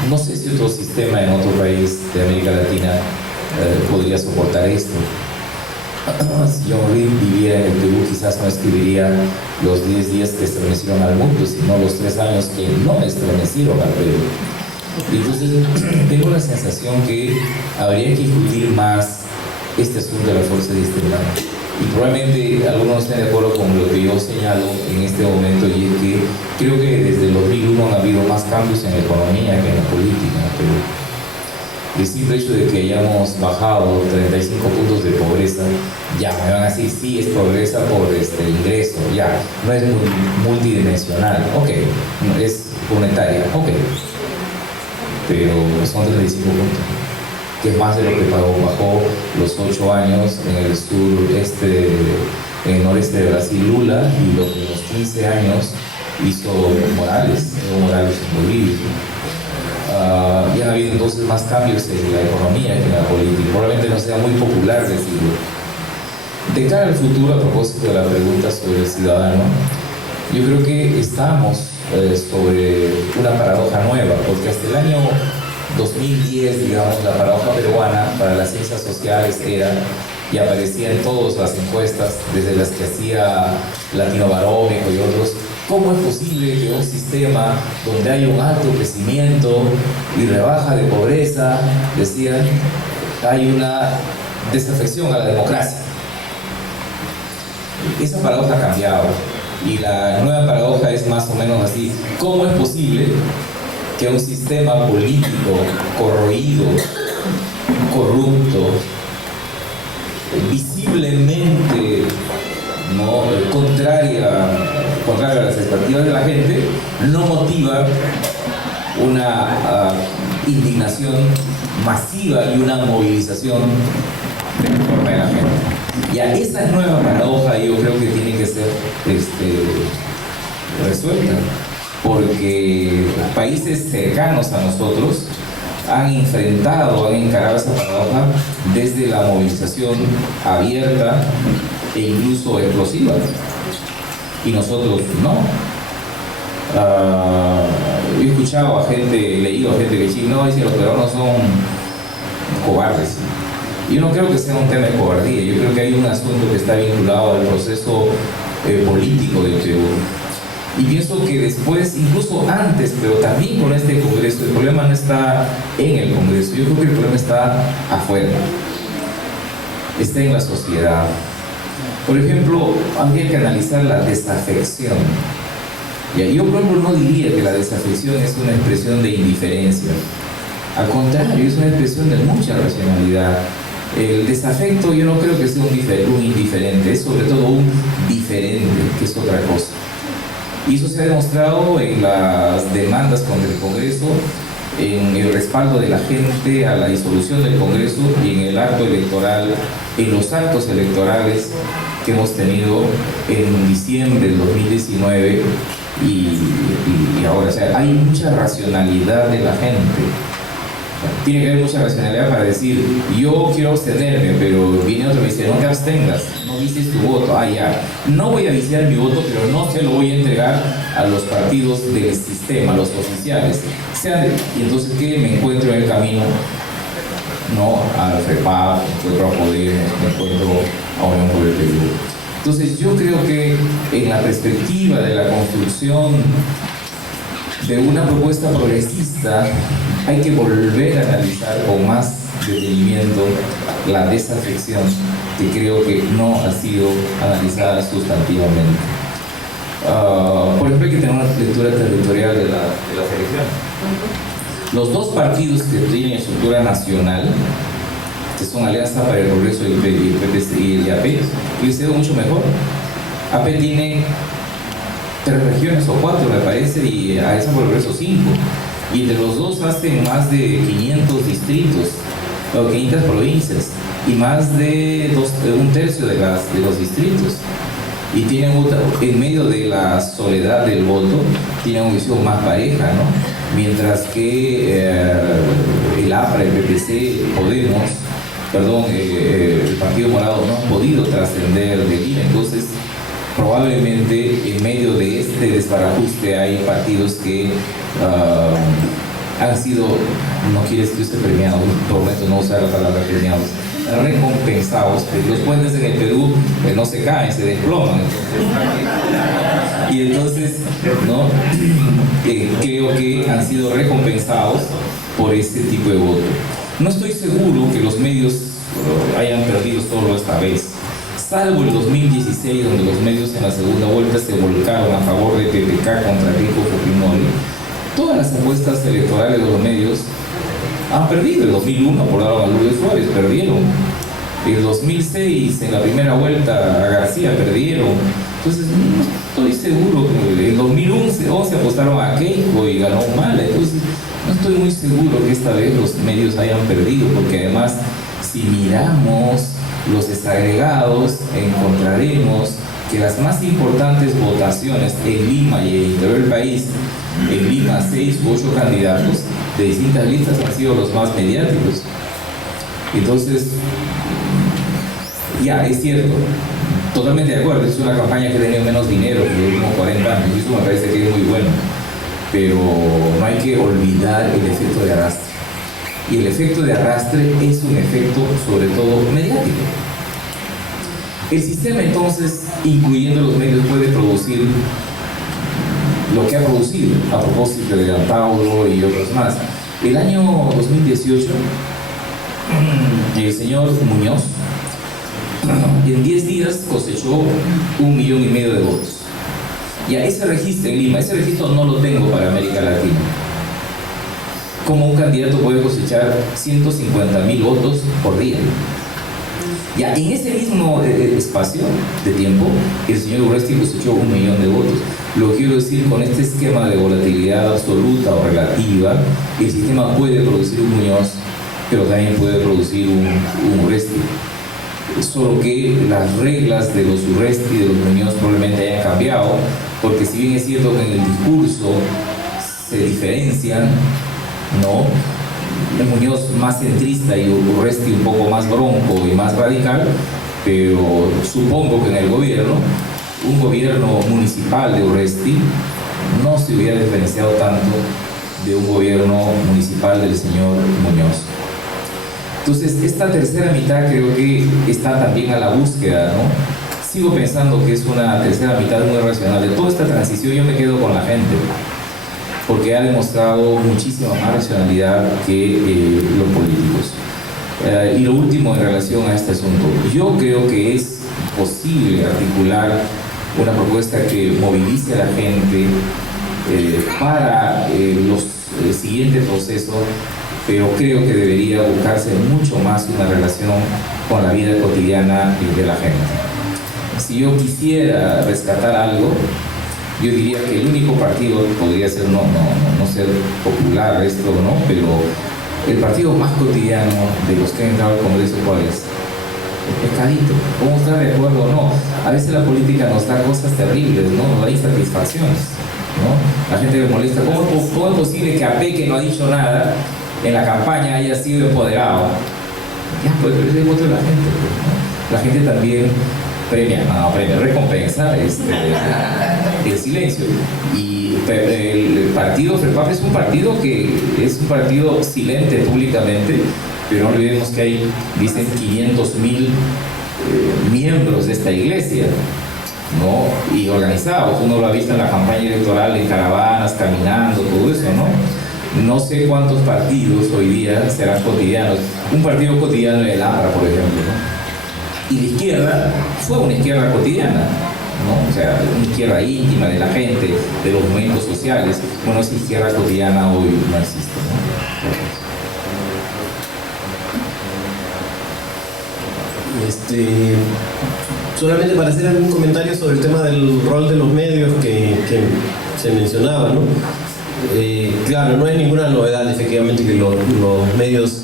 No sé si otro sistema en otro país de América Latina podría soportar esto. Si John Reed viviera en el Perú, quizás no escribiría los 10 días que estremecieron al mundo, sino los 3 años que no estremecieron al Perú. Y entonces tengo la sensación que habría que discutir más este asunto de la fuerza de sistema. Y probablemente algunos estén de acuerdo con lo que yo señalo en este momento, y es que creo que desde el 2001 han habido más cambios en la economía que en la política en el Perú. El simple hecho de que hayamos bajado 35 puntos de pobreza, ya me van a decir, sí, es pobreza por ingreso, ya, no es multidimensional, ok, es monetaria, ok, pero son 35 puntos, que es más de lo que bajó los 8 años en el sureste, en el noreste de Brasil Lula, y lo que en los 15 años hizo Morales, Evo Morales en Bolivia. Y han habido entonces más cambios en la economía que en la política. Probablemente no sea muy popular decirlo. De cara al futuro, a propósito de la pregunta sobre el ciudadano, yo creo que estamos sobre una paradoja nueva, porque hasta el año 2010, digamos, la paradoja peruana para las ciencias sociales era, y aparecía en todas las encuestas, desde las que hacía Latino Barómetro y otros, ¿cómo es posible que un sistema donde hay un alto crecimiento y rebaja de pobreza, decían, hay una desafección a la democracia? Esa paradoja ha cambiado y la nueva paradoja es más o menos así: ¿cómo es posible que un sistema político corroído, corrupto, visiblemente contrario a las expectativas de la gente, no motiva una indignación masiva y una movilización de forma de la gente? Ya esa nueva paradoja yo creo que tiene que ser resuelta, porque países cercanos a nosotros han enfrentado, han encarado esa paradoja desde la movilización abierta e incluso explosiva, y nosotros no. Yo he escuchado a gente, he leído a gente que dice, no, dice, los peruanos son cobardes. Yo no creo que sea un tema de cobardía, yo creo que hay un asunto que está vinculado al proceso político del Perú. Y pienso que después, incluso antes, pero también con este Congreso, el problema no está en el Congreso, yo creo que el problema está afuera, está en la sociedad. Por ejemplo, habría que analizar la desafección. Yo, por ejemplo, no diría que la desafección es una expresión de indiferencia. Al contrario, es una expresión de mucha racionalidad. El desafecto yo no creo que sea un indiferente, es sobre todo un diferente, que es otra cosa. Y eso se ha demostrado en las demandas contra el Congreso, en el respaldo de la gente a la disolución del Congreso y en el acto electoral, en los actos electorales que hemos tenido en diciembre del 2019 y ahora, o sea, hay mucha racionalidad de la gente. Tiene que haber mucha racionalidad para decir, yo quiero abstenerme, pero viene otro y me dice, no te abstengas, no vicies tu voto. Ah, ya, no voy a viciar mi voto, pero no se lo voy a entregar a los partidos del sistema, los oficiales. Y entonces, ¿qué me encuentro en el camino? No, al FEPAP, me encuentro a Podemos, me encuentro a Unión por el Perú. Entonces, yo creo que en la perspectiva de la construcción de una propuesta progresista, hay que volver a analizar con más detenimiento la desafección, que creo que no ha sido analizada sustantivamente. Por ejemplo, hay que tener una lectura territorial de la selección. Los dos partidos que tienen estructura nacional, que son Alianza para el Progreso y el PPC y el AP, les ha ido mucho mejor. AP tiene 3 regiones o 4, me parece, y Alianza para el Progreso 5. Y entre los dos hacen más de 500 distritos, o 500 provincias, y más de 1/3 de los distritos. Y tienen, en medio de la soledad del voto, tienen una visión más pareja, ¿no? Mientras que el APRA, el PPC, Podemos, el Partido Morado no han podido trascender de Lima. Entonces, probablemente en medio de este desbarajuste hay partidos que han sido, no quiero que usted premiado, prometo no usar la palabra premiados, recompensados, porque los puentes en el Perú no se caen, se desploman. Y entonces, ¿no? Creo que han sido recompensados por este tipo de voto. No estoy seguro que los medios hayan perdido solo esta vez, salvo el 2016, donde los medios en la segunda vuelta se volcaron a favor de PPK contra Keiko Fujimori. Todas las encuestas electorales de los medios han perdido. El 2001 apodaron a Lourdes Flores, perdieron. El 2006, en la primera vuelta, a García perdieron. Entonces, no estoy seguro. En 2011 apostaron a Keiko y ganó Humala. Entonces, no estoy muy seguro que esta vez los medios hayan perdido, porque además, si miramos los desagregados, encontraremos que las más importantes votaciones en Lima y en el interior del país, en Lima 6 u 8 candidatos de distintas listas han sido los más mediáticos. Entonces, ya, es cierto, totalmente de acuerdo, es una campaña que ha tenido menos dinero que los últimos 40 años, y eso me parece que es muy bueno, pero no hay que olvidar el efecto de arrastre. Y el efecto de arrastre es un efecto sobre todo mediático. El sistema entonces, incluyendo los medios, puede producir lo que ha producido, a propósito de Antauro y otros más. El año 2018, el señor Muñoz, en 10 días cosechó 1,5 millones de votos. Y a ese registro en Lima, ese registro no lo tengo para América Latina. Como un candidato puede cosechar 150,000 votos por día. Ya en ese mismo espacio de tiempo, el señor Urresti cosechó 1 millón de votos. Lo quiero decir, con este esquema de volatilidad absoluta o relativa, el sistema puede producir un Muñoz, pero también puede producir un Urresti. Solo que las reglas de los Urresti y de los Muñoz probablemente hayan cambiado, porque si bien es cierto que en el discurso se diferencian, ¿no? El Muñoz más centrista y Urresti un poco más bronco y más radical, pero supongo que en el gobierno, un gobierno municipal de Urresti no se hubiera diferenciado tanto de un gobierno municipal del señor Muñoz. Entonces, esta tercera mitad creo que está también a la búsqueda, ¿no? Sigo pensando que es una tercera mitad muy racional. De toda esta transición yo me quedo con la gente, porque ha demostrado muchísima más racionalidad que los políticos. Y lo último en relación a este asunto, yo creo que es posible articular una propuesta que movilice a la gente para los siguientes procesos, pero creo que debería buscarse mucho más una relación con la vida cotidiana de la gente. Si yo quisiera rescatar algo, yo diría que el único partido podría ser, no ser popular esto, ¿no? Pero el partido más cotidiano de los que han entrado al Congreso, ¿cuál es? El pescadito. ¿Cómo estar de acuerdo o no? A veces la política nos da cosas terribles, ¿no? Nos da insatisfacciones. ¿no? La gente le molesta, ¿cómo es posible que AP, que no ha dicho nada en la campaña, haya sido empoderado? Ya, pues es el voto de la gente, pues, ¿no? La gente también recompensa el silencio. Y el partido FREPAP es un partido que es un partido silente públicamente, pero no olvidemos que hay, dicen, 500.000 miembros de esta iglesia, ¿no? Y organizados. Uno lo ha visto en la campaña electoral, en caravanas, caminando, todo eso, ¿no? No sé cuántos partidos hoy día serán cotidianos. Un partido cotidiano en el AMRA, por ejemplo, ¿no? Y la izquierda fue una izquierda cotidiana, ¿no? O sea, una izquierda íntima de la gente, de los movimientos sociales. Bueno, esa izquierda cotidiana hoy no existe, ¿no? Solamente para hacer algún comentario sobre el tema del rol de los medios que se mencionaba, ¿no? Claro, no es ninguna novedad efectivamente que los medios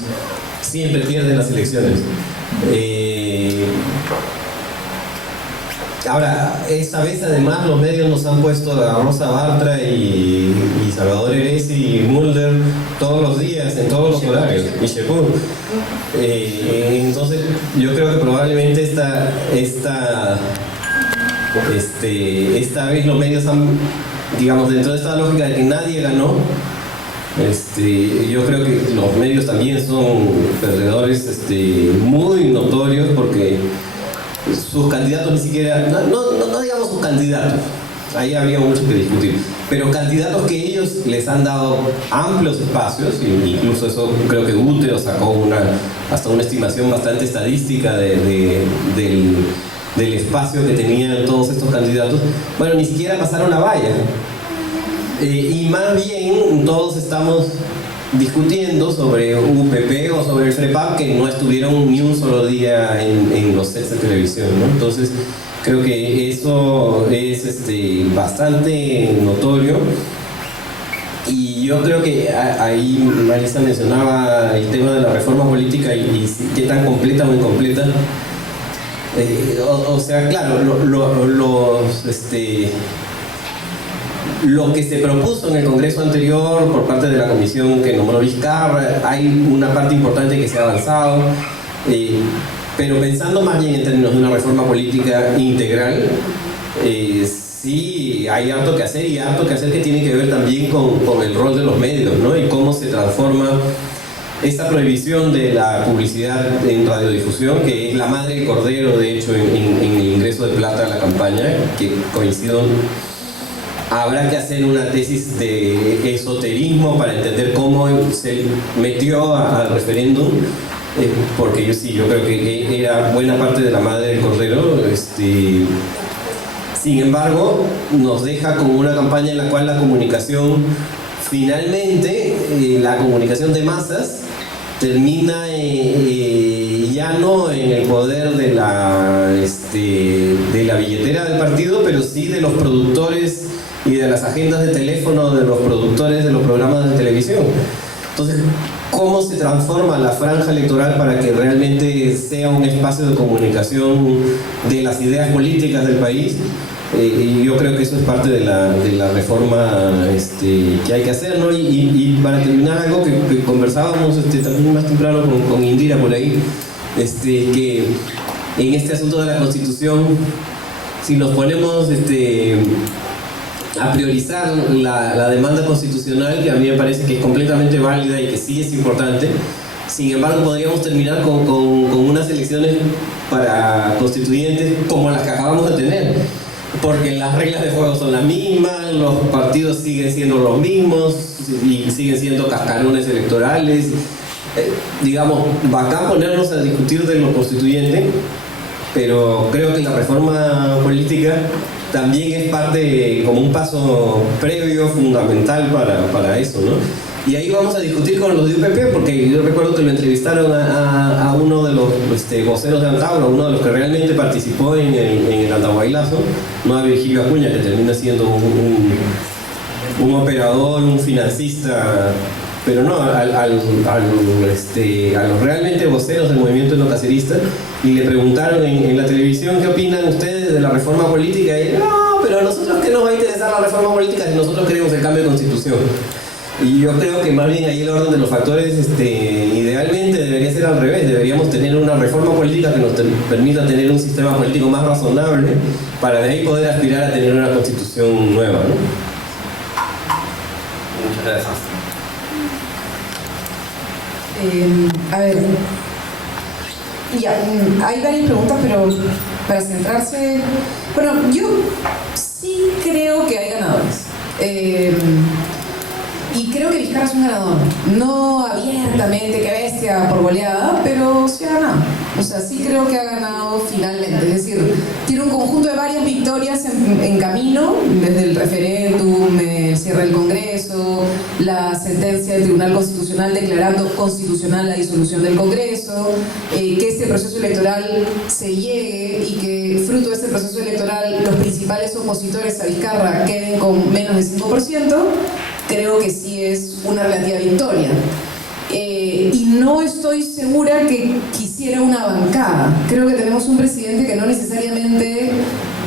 siempre pierden las elecciones. Ahora, esta vez además los medios nos han puesto a Rosa Bartra y Salvador Eresi y Mulder todos los días, en todos los horarios, y Shepur. Entonces, yo creo que probablemente esta vez los medios han, digamos, dentro de esta lógica de que nadie ganó, yo creo que los medios también son perdedores muy notorios, porque sus candidatos ni siquiera, no digamos sus candidatos, ahí habría mucho que discutir, pero candidatos que ellos les han dado amplios espacios, incluso eso creo que Útero sacó hasta una estimación bastante estadística del espacio que tenían todos estos candidatos. Bueno, ni siquiera pasaron la valla, y más bien todos estamos discutiendo sobre UPP o sobre el FREPAP, que no estuvieron ni un solo día en los sets de televisión, ¿no? Entonces creo que eso es bastante notorio, y yo creo que ahí Marisa mencionaba el tema de la reforma política y qué tan completa o incompleta. O sea, claro, lo que se propuso en el Congreso anterior por parte de la comisión que nombró Vizcarra, hay una parte importante que se ha avanzado, pero pensando más bien en términos de una reforma política integral, sí hay harto que hacer, y harto que hacer que tiene que ver también con el rol de los medios, ¿no? Y cómo se transforma esta prohibición de la publicidad en radiodifusión, que es la madre del cordero, de hecho, en el ingreso de plata a la campaña, que coincidió. Habrá que hacer una tesis de esoterismo para entender cómo se metió al referéndum, porque yo creo que era buena parte de la madre del cordero. Sin embargo, nos deja como una campaña en la cual la comunicación, finalmente, la comunicación de masas, termina ya no en el poder de la billetera del partido, pero sí de los productores y de las agendas de teléfono de los productores de los programas de televisión. Entonces, ¿cómo se transforma la franja electoral para que realmente sea un espacio de comunicación de las ideas políticas del país? Y yo creo que eso es parte de la reforma que hay que hacer, ¿no? Y para terminar, algo que conversábamos también más temprano con Indira por ahí, que en este asunto de la Constitución, si nos ponemos a priorizar la demanda constitucional, que a mí me parece que es completamente válida y que sí es importante, sin embargo podríamos terminar con unas elecciones para constituyentes como las que acabamos de tener, porque las reglas de juego son las mismas, los partidos siguen siendo los mismos y siguen siendo cascarones electorales. Digamos, bacán ponernos a discutir de lo constituyente, pero creo que la reforma política también es parte, como un paso previo, fundamental para eso, ¿no? Y ahí vamos a discutir con los de UPP, porque yo recuerdo que lo entrevistaron a uno de los voceros de Antauro, uno de los que realmente participó en el Antahuaylazo, no a Virgilio Acuña, que termina siendo un operador, un financista, pero no, a los realmente voceros del movimiento endocacerista, y le preguntaron en la televisión qué opinan ustedes de la reforma política, y no, pero a nosotros qué nos va a interesar la reforma política si nosotros queremos el cambio de constitución. Y yo creo que más bien ahí el orden de los factores idealmente debería ser al revés. Deberíamos tener una reforma política que nos permita tener un sistema político más razonable para de ahí poder aspirar a tener una constitución nueva, ¿no? Muchas gracias. A ver, ya, hay varias preguntas, pero para centrarse, bueno, yo sí creo que hay ganadores. Y creo que Vizcarra es un ganador, no abiertamente, que bestia, por goleada, pero sí ha ganado. O sea, sí creo que ha ganado finalmente. Es decir, tiene un conjunto de varias victorias en camino, desde el referéndum, el cierre del Congreso, la sentencia del Tribunal Constitucional declarando constitucional la disolución del Congreso, que este proceso electoral se llegue y que fruto de este proceso electoral los principales opositores a Vizcarra queden con menos del 5%. Creo que sí es una relativa victoria. Y no estoy segura que quisiera una bancada. Creo que tenemos un presidente que no necesariamente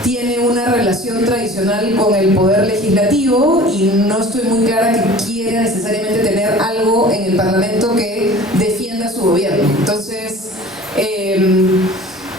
tiene una relación tradicional con el poder legislativo y no estoy muy clara que quiera necesariamente tener algo en el Parlamento que defienda su gobierno. Entonces,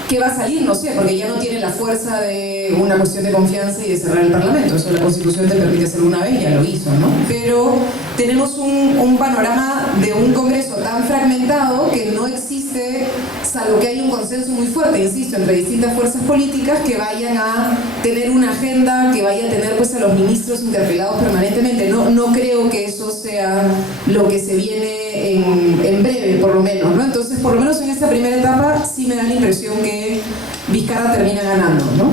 ¿qué va a salir? No sé, porque ya no tiene la fuerza de una cuestión de confianza y de cerrar el Parlamento. Eso la Constitución te permite hacerlo una vez, ya lo hizo, ¿no? Pero tenemos un panorama de un Congreso tan fragmentado que no existe, salvo que hay un consenso muy fuerte, insisto, entre distintas fuerzas políticas que vayan a tener una agenda, que vaya a tener pues a los ministros interpelados permanentemente. No creo que eso sea lo que se viene en breve, por lo menos, ¿no? Entonces, por lo menos en esta primera etapa sí me da la impresión que Vizcarra termina ganando, ¿no?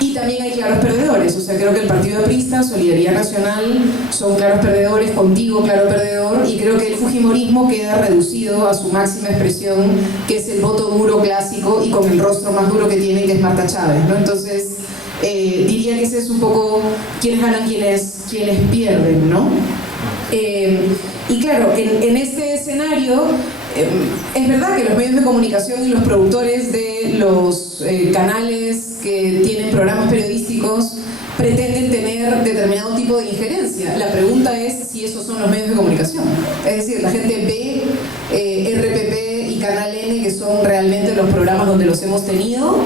Y también hay claros perdedores, o sea, creo que el Partido Aprista, Solidaridad Nacional son claros perdedores, Contigo claro perdedor, y creo que el fujimorismo queda reducido a su máxima expresión, que es el voto duro clásico y con el rostro más duro que tiene, que es Marta Chávez, ¿no? Entonces, diría que ese es un poco quiénes ganan, quiénes pierden, ¿no? Y claro, en este escenario, es verdad que los medios de comunicación y los productores de los canales que tienen programas periodísticos pretenden tener determinado tipo de injerencia. La pregunta es si esos son los medios de comunicación. Es decir, la gente ve RPP y Canal N, que son realmente los programas donde los hemos tenido,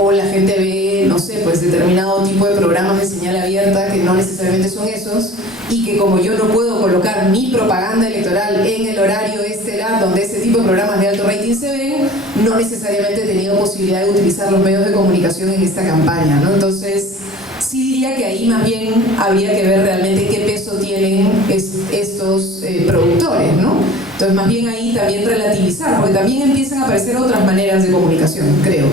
o la gente ve, no sé, pues determinado tipo de programas de señal abierta que no necesariamente son esos, y que como yo no puedo colocar mi propaganda electoral en el horario estelar donde ese tipo de programas de alto rating se ven, no necesariamente he tenido posibilidad de utilizar los medios de comunicación en esta campaña, ¿no? Entonces, sí diría que ahí más bien habría que ver realmente qué peso tienen estos productores, ¿no? Entonces, más bien ahí también relativizar, porque también empiezan a aparecer otras maneras de comunicación, creo.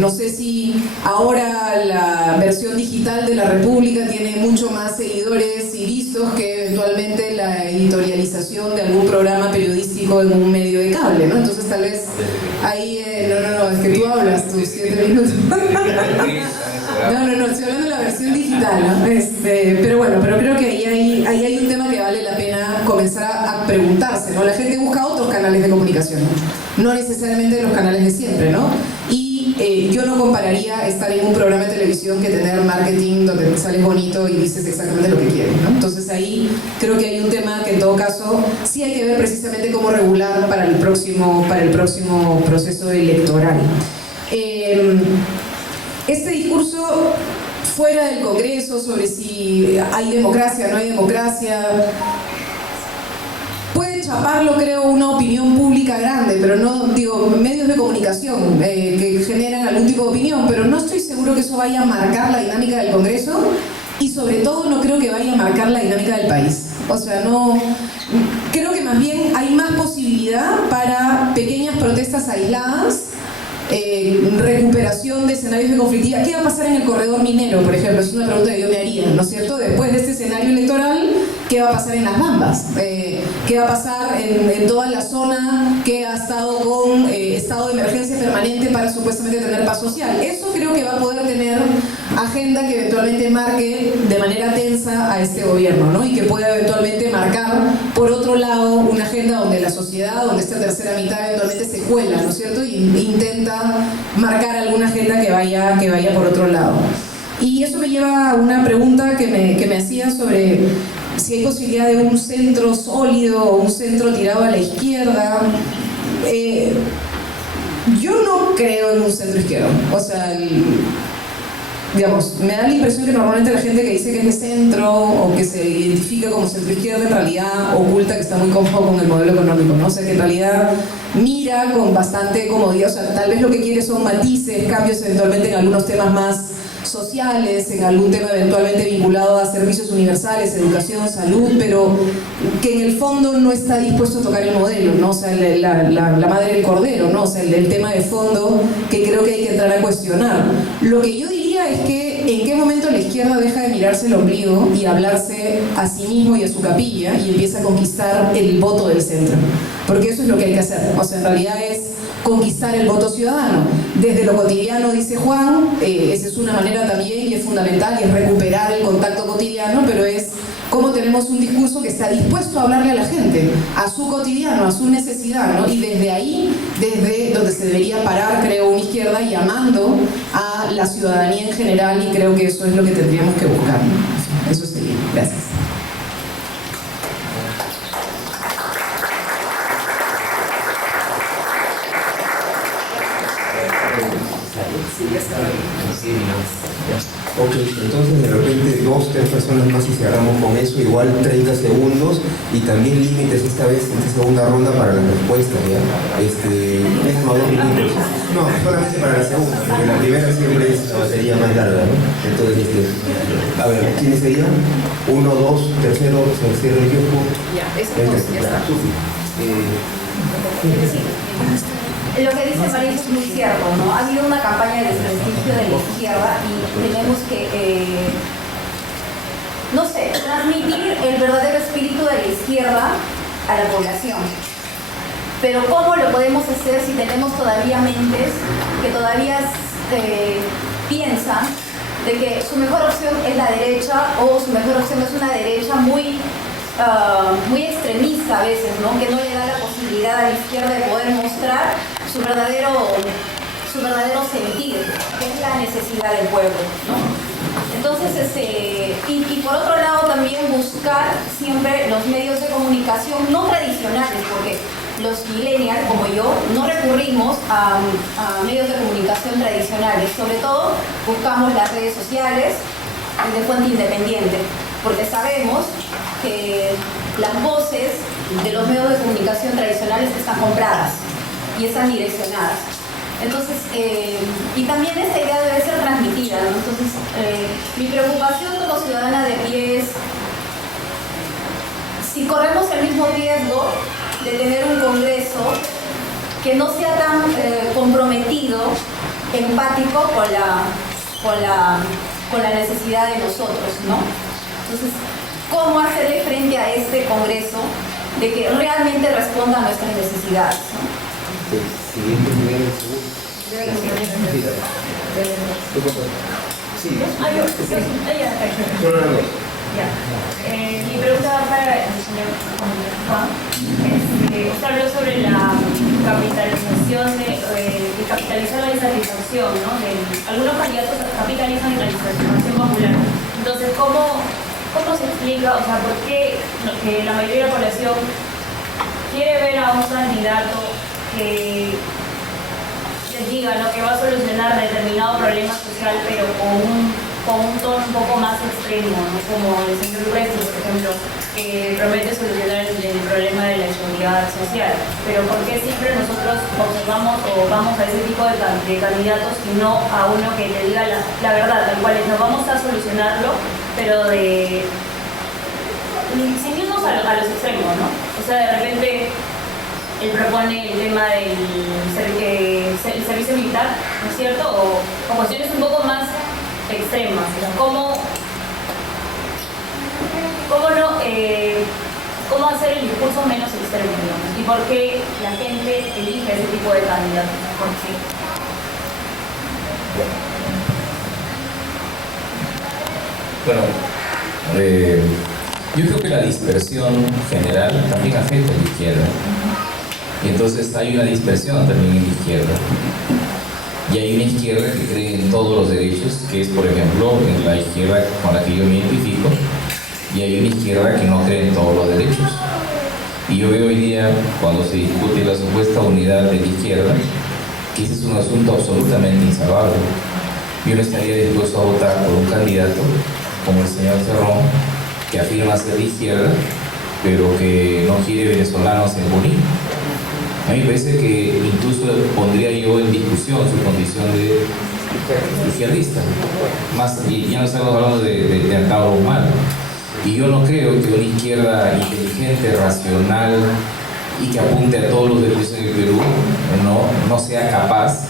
No sé si ahora la versión digital de la República tiene mucho más seguidores y vistos que eventualmente la editorialización de algún programa periodístico en un medio de cable, ¿no? Entonces, tal vez ahí... no, es que tú hablas tus 7 minutos. No, estoy hablando de la versión digital, ¿no? Pero bueno, pero creo que ahí hay un tema que vale la pena comenzar a preguntarse, ¿no? La gente busca otros canales de comunicación, no necesariamente los canales de siempre, ¿no? Y yo no compararía estar en un programa de televisión que tener marketing donde sales bonito y dices exactamente lo que quieres, ¿no? Entonces ahí creo que hay un tema que en todo caso sí hay que ver precisamente cómo regular para el próximo proceso electoral. Este discurso fuera del Congreso sobre si hay democracia o no hay democracia puede chaparlo, creo, una opinión pública grande, pero no, digo, medios de comunicación que generan algún tipo de opinión, pero no estoy seguro que eso vaya a marcar la dinámica del Congreso y sobre todo no creo que vaya a marcar la dinámica del país. O sea, no... Creo que más bien hay más posibilidad para pequeñas protestas aisladas, recuperación de escenarios de conflictividad. ¿Qué va a pasar en el corredor minero, por ejemplo? Es una pregunta que yo me haría, ¿no es cierto? Después de este escenario electoral, ¿qué va a pasar en Las Bambas? ¿Qué va a pasar en toda la zona que ha estado con estado de emergencia permanente para supuestamente tener paz social? Eso creo que va a poder tener agenda que eventualmente marque de manera tensa a este gobierno, ¿no? Y que pueda eventualmente marcar, por otro lado, una agenda donde la sociedad, donde esta tercera mitad eventualmente se cuela, ¿no es cierto? Y intenta marcar alguna agenda que vaya por otro lado. Y eso me lleva a una pregunta que me hacía sobre si hay posibilidad de un centro sólido o un centro tirado a la izquierda. Yo no creo en un centro izquierdo. O sea, digamos, me da la impresión que normalmente la gente que dice que es de centro o que se identifica como centro izquierda en realidad oculta que está muy cómodo con el modelo económico, ¿no? O sea, que en realidad mira con bastante comodidad. O sea, tal vez lo que quiere son matices, cambios eventualmente en algunos temas más sociales, en algún tema eventualmente vinculado a servicios universales, educación, salud, pero que en el fondo no está dispuesto a tocar el modelo, ¿no? O sea, la madre del cordero, ¿no? O sea, el tema de fondo que creo que hay que entrar a cuestionar. Lo que yo diría es que en qué momento la izquierda deja de mirarse el ombligo y hablarse a sí mismo y a su capilla y empieza a conquistar el voto del centro, porque eso es lo que hay que hacer. O sea, en realidad es conquistar el voto ciudadano. Desde lo cotidiano, dice Juan, esa es una manera también y es fundamental, y es recuperar el contacto cotidiano, pero es cómo tenemos un discurso que está dispuesto a hablarle a la gente, a su cotidiano, a su necesidad, ¿no? Y desde ahí, desde donde se debería parar, creo, una izquierda llamando a la ciudadanía en general, y creo que eso es lo que tendríamos que buscar, ¿no? Eso sería. Gracias. Ok, entonces de repente 2, 3 personas más y cerramos con eso, igual 30 segundos y también límites esta vez en esta segunda ronda para las respuestas, ¿ya? Déjame 2 minutos. No, solamente para la segunda, porque la primera siempre es la batería más larga, ¿no? Entonces, a ver, ¿quiénes serían? 1, 2, tercero, se cierra el tiempo. Ya, eso ya está. Lo que dice María es muy cierto, ¿no? Ha habido una campaña de desprestigio de la izquierda y tenemos que, no sé, transmitir el verdadero espíritu de la izquierda a la población. Pero ¿cómo lo podemos hacer si tenemos todavía mentes que todavía piensan de que su mejor opción es la derecha o su mejor opción es una derecha muy extremista a veces, ¿no? Que no le da la posibilidad a la izquierda de poder mostrar su verdadero sentir, que es la necesidad del pueblo, ¿no? Entonces, y por otro lado también buscar siempre los medios de comunicación no tradicionales, porque los millennials, como yo, no recurrimos a medios de comunicación tradicionales. Sobre todo, buscamos las redes sociales de fuente independiente, porque sabemos que las voces de los medios de comunicación tradicionales están compradas y están direccionadas. Entonces, y también esta idea debe ser transmitida, ¿no? Entonces, mi preocupación como ciudadana de pie es si corremos el mismo riesgo de tener un Congreso que no sea tan comprometido, empático con la necesidad de nosotros, ¿no? Entonces, ¿cómo hacerle frente a este Congreso de que realmente responda a nuestras necesidades, ¿no? Siguiente nivel, Mi pregunta va para el señor Juan. Usted habló sobre la capitalización de capitalizar la insatisfacción, ¿no? Algunos candidatos capitalizan la insatisfacción popular. Entonces, ¿cómo se explica, o sea, por qué que la mayoría de la población quiere ver a un candidato que les diga, ¿no?, que va a solucionar determinado problema social, pero con un tono un poco más extremo, ¿no? Como el señor Urresti, por ejemplo, que promete solucionar el problema de la inseguridad social? Pero ¿por qué siempre nosotros observamos o vamos a ese tipo de candidatos y no a uno que te diga la verdad, tal cual es, no vamos a solucionarlo, pero sin irnos a los extremos, ¿no? O sea, de repente él propone el tema del servicio militar, ¿no es cierto? O cuestiones un poco más extremas, o sea, ¿cómo hacer el discurso menos extremo, digamos? ¿Y por qué la gente elige ese tipo de candidatos? ¿Por qué? Bueno, yo creo que la dispersión general también afecta a la izquierda. Y entonces hay una dispersión también en la izquierda. Y hay una izquierda que cree en todos los derechos, que es, por ejemplo, en la izquierda con la que yo me identifico, y hay una izquierda que no cree en todos los derechos. Y yo veo hoy día, cuando se discute la supuesta unidad de la izquierda, que ese es un asunto absolutamente insalvable. Yo no estaría dispuesto a votar por un candidato como el señor Cerrón, que afirma ser de izquierda, pero que no quiere venezolanos en Junín. A mí me parece que incluso pondría yo en discusión su condición de izquierdista. Y ya no estamos hablando de Antauro humano. Y yo no creo que una izquierda inteligente, racional y que apunte a todos los derechos en el Perú no sea capaz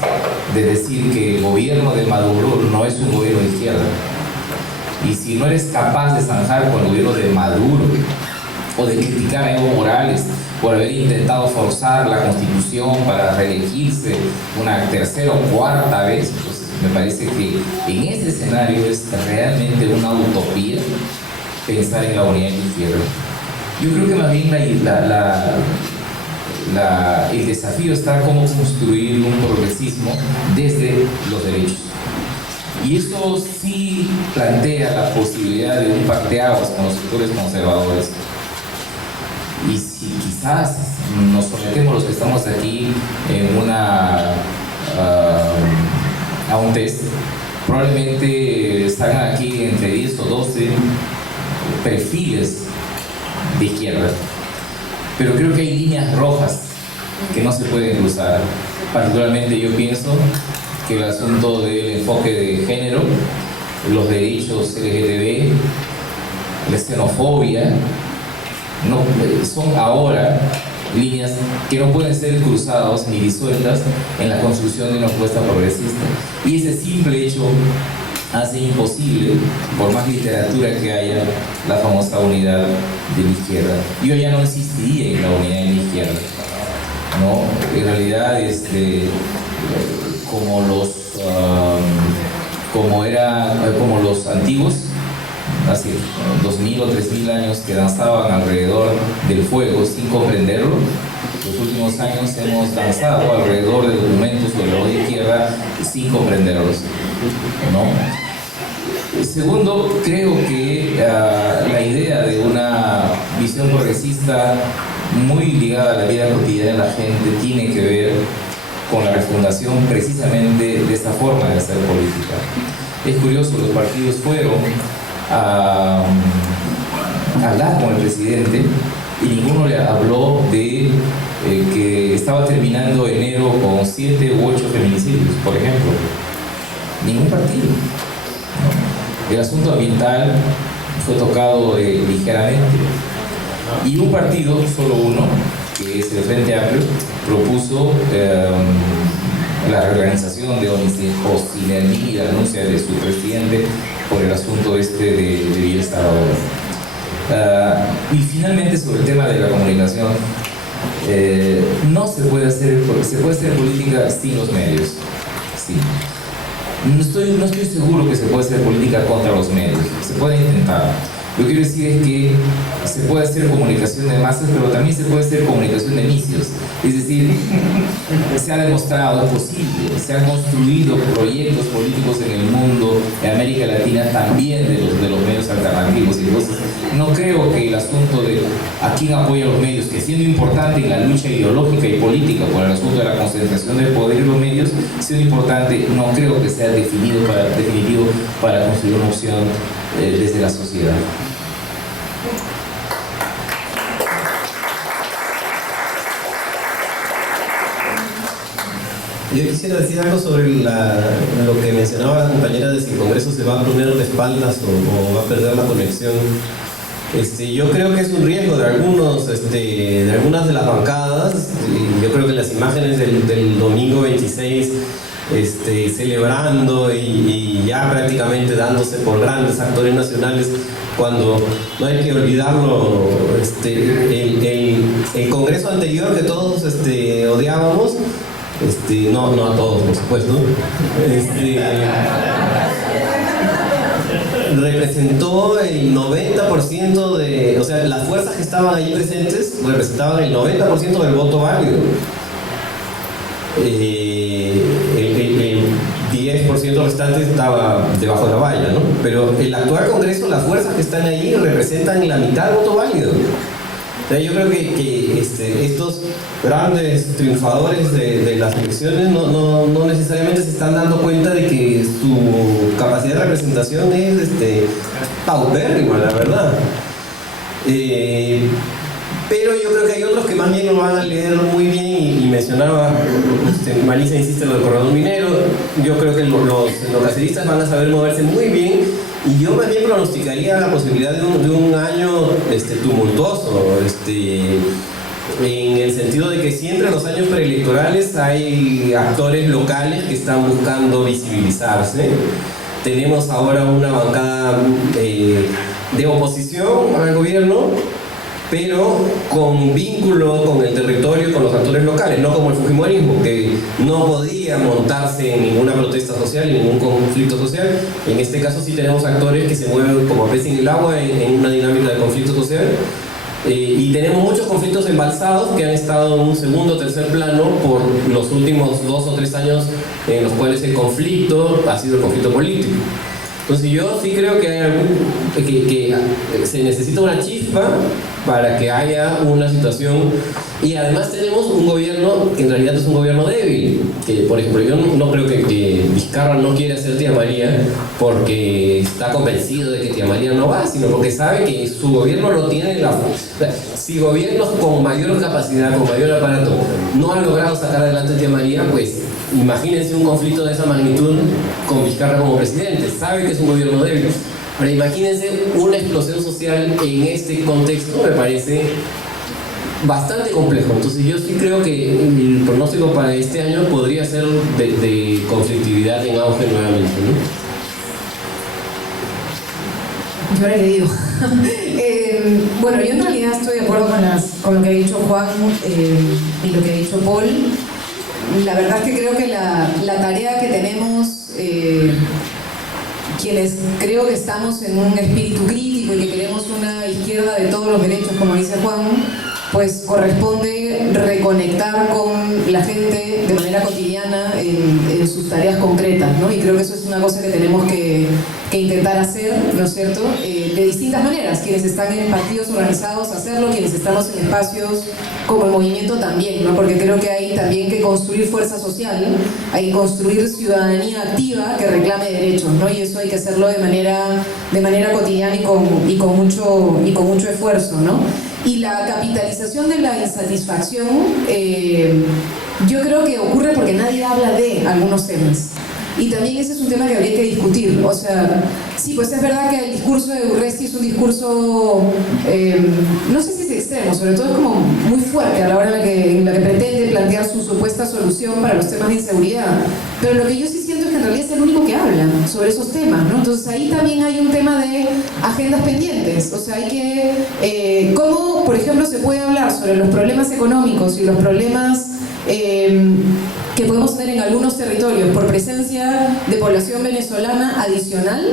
de decir que el gobierno de Maduro no es un gobierno de izquierda. Y si no eres capaz de zanjar con el gobierno de Maduro o de criticar a Evo Morales por haber intentado forzar la Constitución para reelegirse una tercera o cuarta vez, pues me parece que en ese escenario es realmente una utopía pensar en la unidad de la izquierda. Yo creo que más bien el desafío está cómo construir un progresismo desde los derechos. Y eso sí plantea la posibilidad de un parteaguas con los sectores conservadores. Y si quizás nos sometemos los que estamos aquí a un test, probablemente salgan aquí entre 10 o 12 perfiles de izquierda. Pero creo que hay líneas rojas que no se pueden cruzar. Particularmente yo pienso que el asunto del enfoque de género, los derechos LGTB, la xenofobia, son ahora líneas que no pueden ser cruzadas ni disueltas en la construcción de una propuesta progresista. Y ese simple hecho hace imposible, por más literatura que haya, la famosa unidad de la izquierda. Yo ya no insistiría en la unidad de la izquierda, ¿no? En realidad, como los antiguos, hace 2000 o 3000 años, que danzaban alrededor del fuego sin comprenderlo, los últimos años hemos danzado alrededor de documentos sobre la izquierda sin comprenderlos, ¿no? Segundo, creo que la idea de una visión progresista muy ligada a la vida cotidiana de la gente tiene que ver con la refundación precisamente de esta forma de hacer política. Es curioso, los partidos fueron a hablar con el presidente y ninguno le habló de que estaba terminando enero con 7 u 8 feminicidios, por ejemplo. Ningún partido, ¿no? El asunto ambiental fue tocado ligeramente. Y un partido, solo uno, que es el Frente Amplio, propuso la reorganización de Ocinerní y la renuncia de su presidente por el asunto de Villa Salvador. Y finalmente, sobre el tema de la comunicación, se puede hacer política sin los medios. Sí. No estoy seguro que se puede hacer política contra los medios. Se puede intentar. Lo que quiero decir es que se puede hacer comunicación de masas, pero también se puede hacer comunicación de inicios. Es decir, se ha demostrado, es posible, se han construido proyectos políticos en el mundo, en América Latina también de los medios alternativos. Entonces, no creo que el asunto de a quién apoya los medios, que siendo importante en la lucha ideológica y política por el asunto de la concentración del poder en los medios, siendo importante, no creo que sea definitivo para construir una opción desde la sociedad. Yo quisiera decir algo sobre lo que mencionaba la compañera de si el Congreso se va a poner de espaldas o va a perder la conexión. Yo creo que es un riesgo de algunas de las bancadas. Yo creo que las imágenes del domingo 26 celebrando y ya prácticamente dándose por grandes actores nacionales, cuando no hay que olvidarlo, el Congreso anterior que todos odiábamos, no a todos, por supuesto, representó el 90% o sea, las fuerzas que estaban allí presentes representaban el 90% del voto válido. 20% restante estaba debajo de la valla, ¿no? Pero el actual Congreso, las fuerzas que están ahí representan la mitad del voto válido. O sea, yo creo que estos grandes triunfadores de las elecciones no necesariamente se están dando cuenta de que su capacidad de representación es paupérrima, la verdad. Pero yo creo que hay otros que más bien lo van a leer muy bien y mencionaba, Marisa insiste en lo del corredor minero. Yo creo que los caceristas van a saber moverse muy bien y yo más bien pronosticaría la posibilidad de un año tumultuoso, en el sentido de que siempre en los años preelectorales hay actores locales que están buscando visibilizarse. Tenemos ahora una bancada de oposición al gobierno, pero con vínculo con el territorio, con los actores locales, no como el fujimorismo, que no podía montarse en ninguna protesta social, en ningún conflicto social. En este caso sí tenemos actores que se mueven como pez en el agua en una dinámica de conflicto social. Y tenemos muchos conflictos embalsados que han estado en un segundo o tercer plano por los últimos 2 o 3 años en los cuales el conflicto ha sido el conflicto político. Entonces yo sí creo que se necesita una chispa para que haya una situación, y además tenemos un gobierno que en realidad es un gobierno débil, que por ejemplo yo no creo que Vizcarra no quiere hacer Tía María porque está convencido de que Tía María no va, sino porque sabe que su gobierno lo tiene si gobiernos con mayor capacidad, con mayor aparato no han logrado sacar adelante Tía María, pues imagínense un conflicto de esa magnitud con Vizcarra como presidente. Sabe que es un gobierno débil. Pero imagínense una explosión social en este contexto, me parece bastante complejo. Entonces yo sí creo que el pronóstico para este año podría ser de conflictividad en auge nuevamente, ¿no? Yo ahora le digo. Bueno, yo en realidad estoy de acuerdo con lo que ha dicho Juan y lo que ha dicho Paul. La verdad es que creo que la tarea que tenemos, quienes creo que estamos en un espíritu crítico y que queremos una izquierda de todos los derechos, como dice Juan, pues corresponde reconectar con la gente de manera cotidiana en sus tareas concretas, ¿no? Y creo que eso es una cosa que tenemos que intentar hacer, ¿no es cierto? De distintas maneras, quienes están en partidos organizados hacerlo, quienes estamos en espacios como el movimiento también, ¿no? Porque creo que hay también que construir fuerza social, hay que construir ciudadanía activa que reclame derechos, ¿no? Y eso hay que hacerlo de manera cotidiana y con mucho esfuerzo, ¿no? Y la capitalización de la insatisfacción, yo creo que ocurre porque nadie habla de algunos temas. Y también ese es un tema que habría que discutir. O sea, sí, pues es verdad que el discurso de Urresti es un discurso, no sé si es extremo, sobre todo es como muy fuerte a la hora en la que pretende plantear su supuesta solución para los temas de inseguridad. Pero lo que yo sí siento es que en realidad es el único que habla sobre esos temas, ¿no? Entonces ahí también hay un tema de agendas pendientes. O sea, hay que... ¿cómo, por ejemplo, se puede hablar sobre los problemas económicos y los problemas que podemos tener en algunos territorios por presencia de población venezolana adicional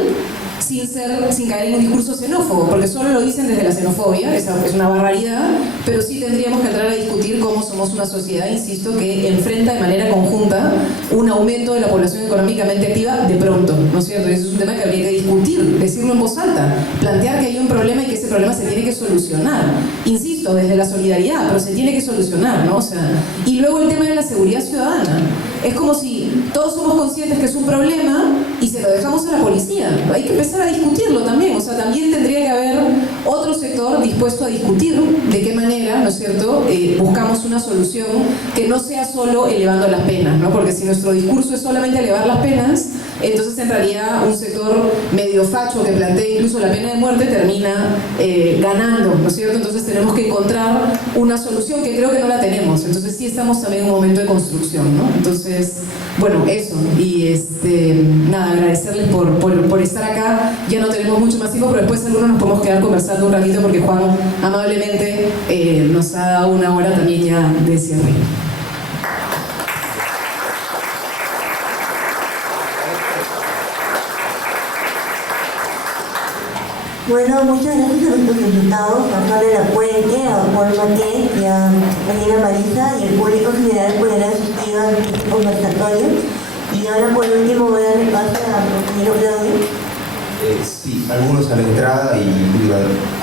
sin caer en un discurso xenófobo? Porque solo lo dicen desde la xenofobia, es una barbaridad, pero sí tendríamos que entrar a discutir cómo somos una sociedad, insisto, que enfrenta de manera conjunta un aumento de la población económicamente activa de pronto, ¿no es cierto? Y eso es un tema que habría que discutir, decirlo en voz alta, plantear que hay un problema y que ese problema se tiene que solucionar, insisto, desde la solidaridad, pero se tiene que solucionar, ¿no? O sea, y luego el tema de la seguridad ciudadana. Es como si todos somos conscientes que es un problema y se lo dejamos a la policía. Hay que empezar a discutirlo también. O sea, también tendría que haber otro sector dispuesto a discutir de qué manera, ¿no es cierto?, buscamos una solución que no sea solo elevando las penas, ¿no? Porque si nuestro discurso es solamente elevar las penas, entonces en realidad un sector medio facho que plantea incluso la pena de muerte termina ganando, ¿no es cierto? Entonces tenemos que encontrar una solución que creo que no la tenemos. Entonces sí estamos también en un momento de construcción, ¿no? Entonces, bueno, eso. Y nada, agradecerles por estar acá. Ya no tenemos mucho más tiempo, pero después algunos nos podemos quedar conversando un ratito porque Juan amablemente nos ha dado una hora también ya de cierre. Bueno, muchas gracias a nuestros invitados, a Carlos Lapuente, a Paul Maté y a Daniela Marisa y el público general por haber asistido a este conversatorio. Y ahora por último voy a darle paso a compañero Claudio. Sí, algunos a la entrada y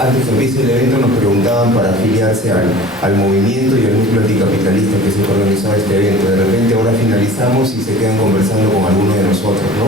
antes que empiece el evento nos preguntaban para afiliarse al movimiento y al núcleo anticapitalista que se organizaba este evento. De repente ahora finalizamos y se quedan conversando con alguno de nosotros, ¿no?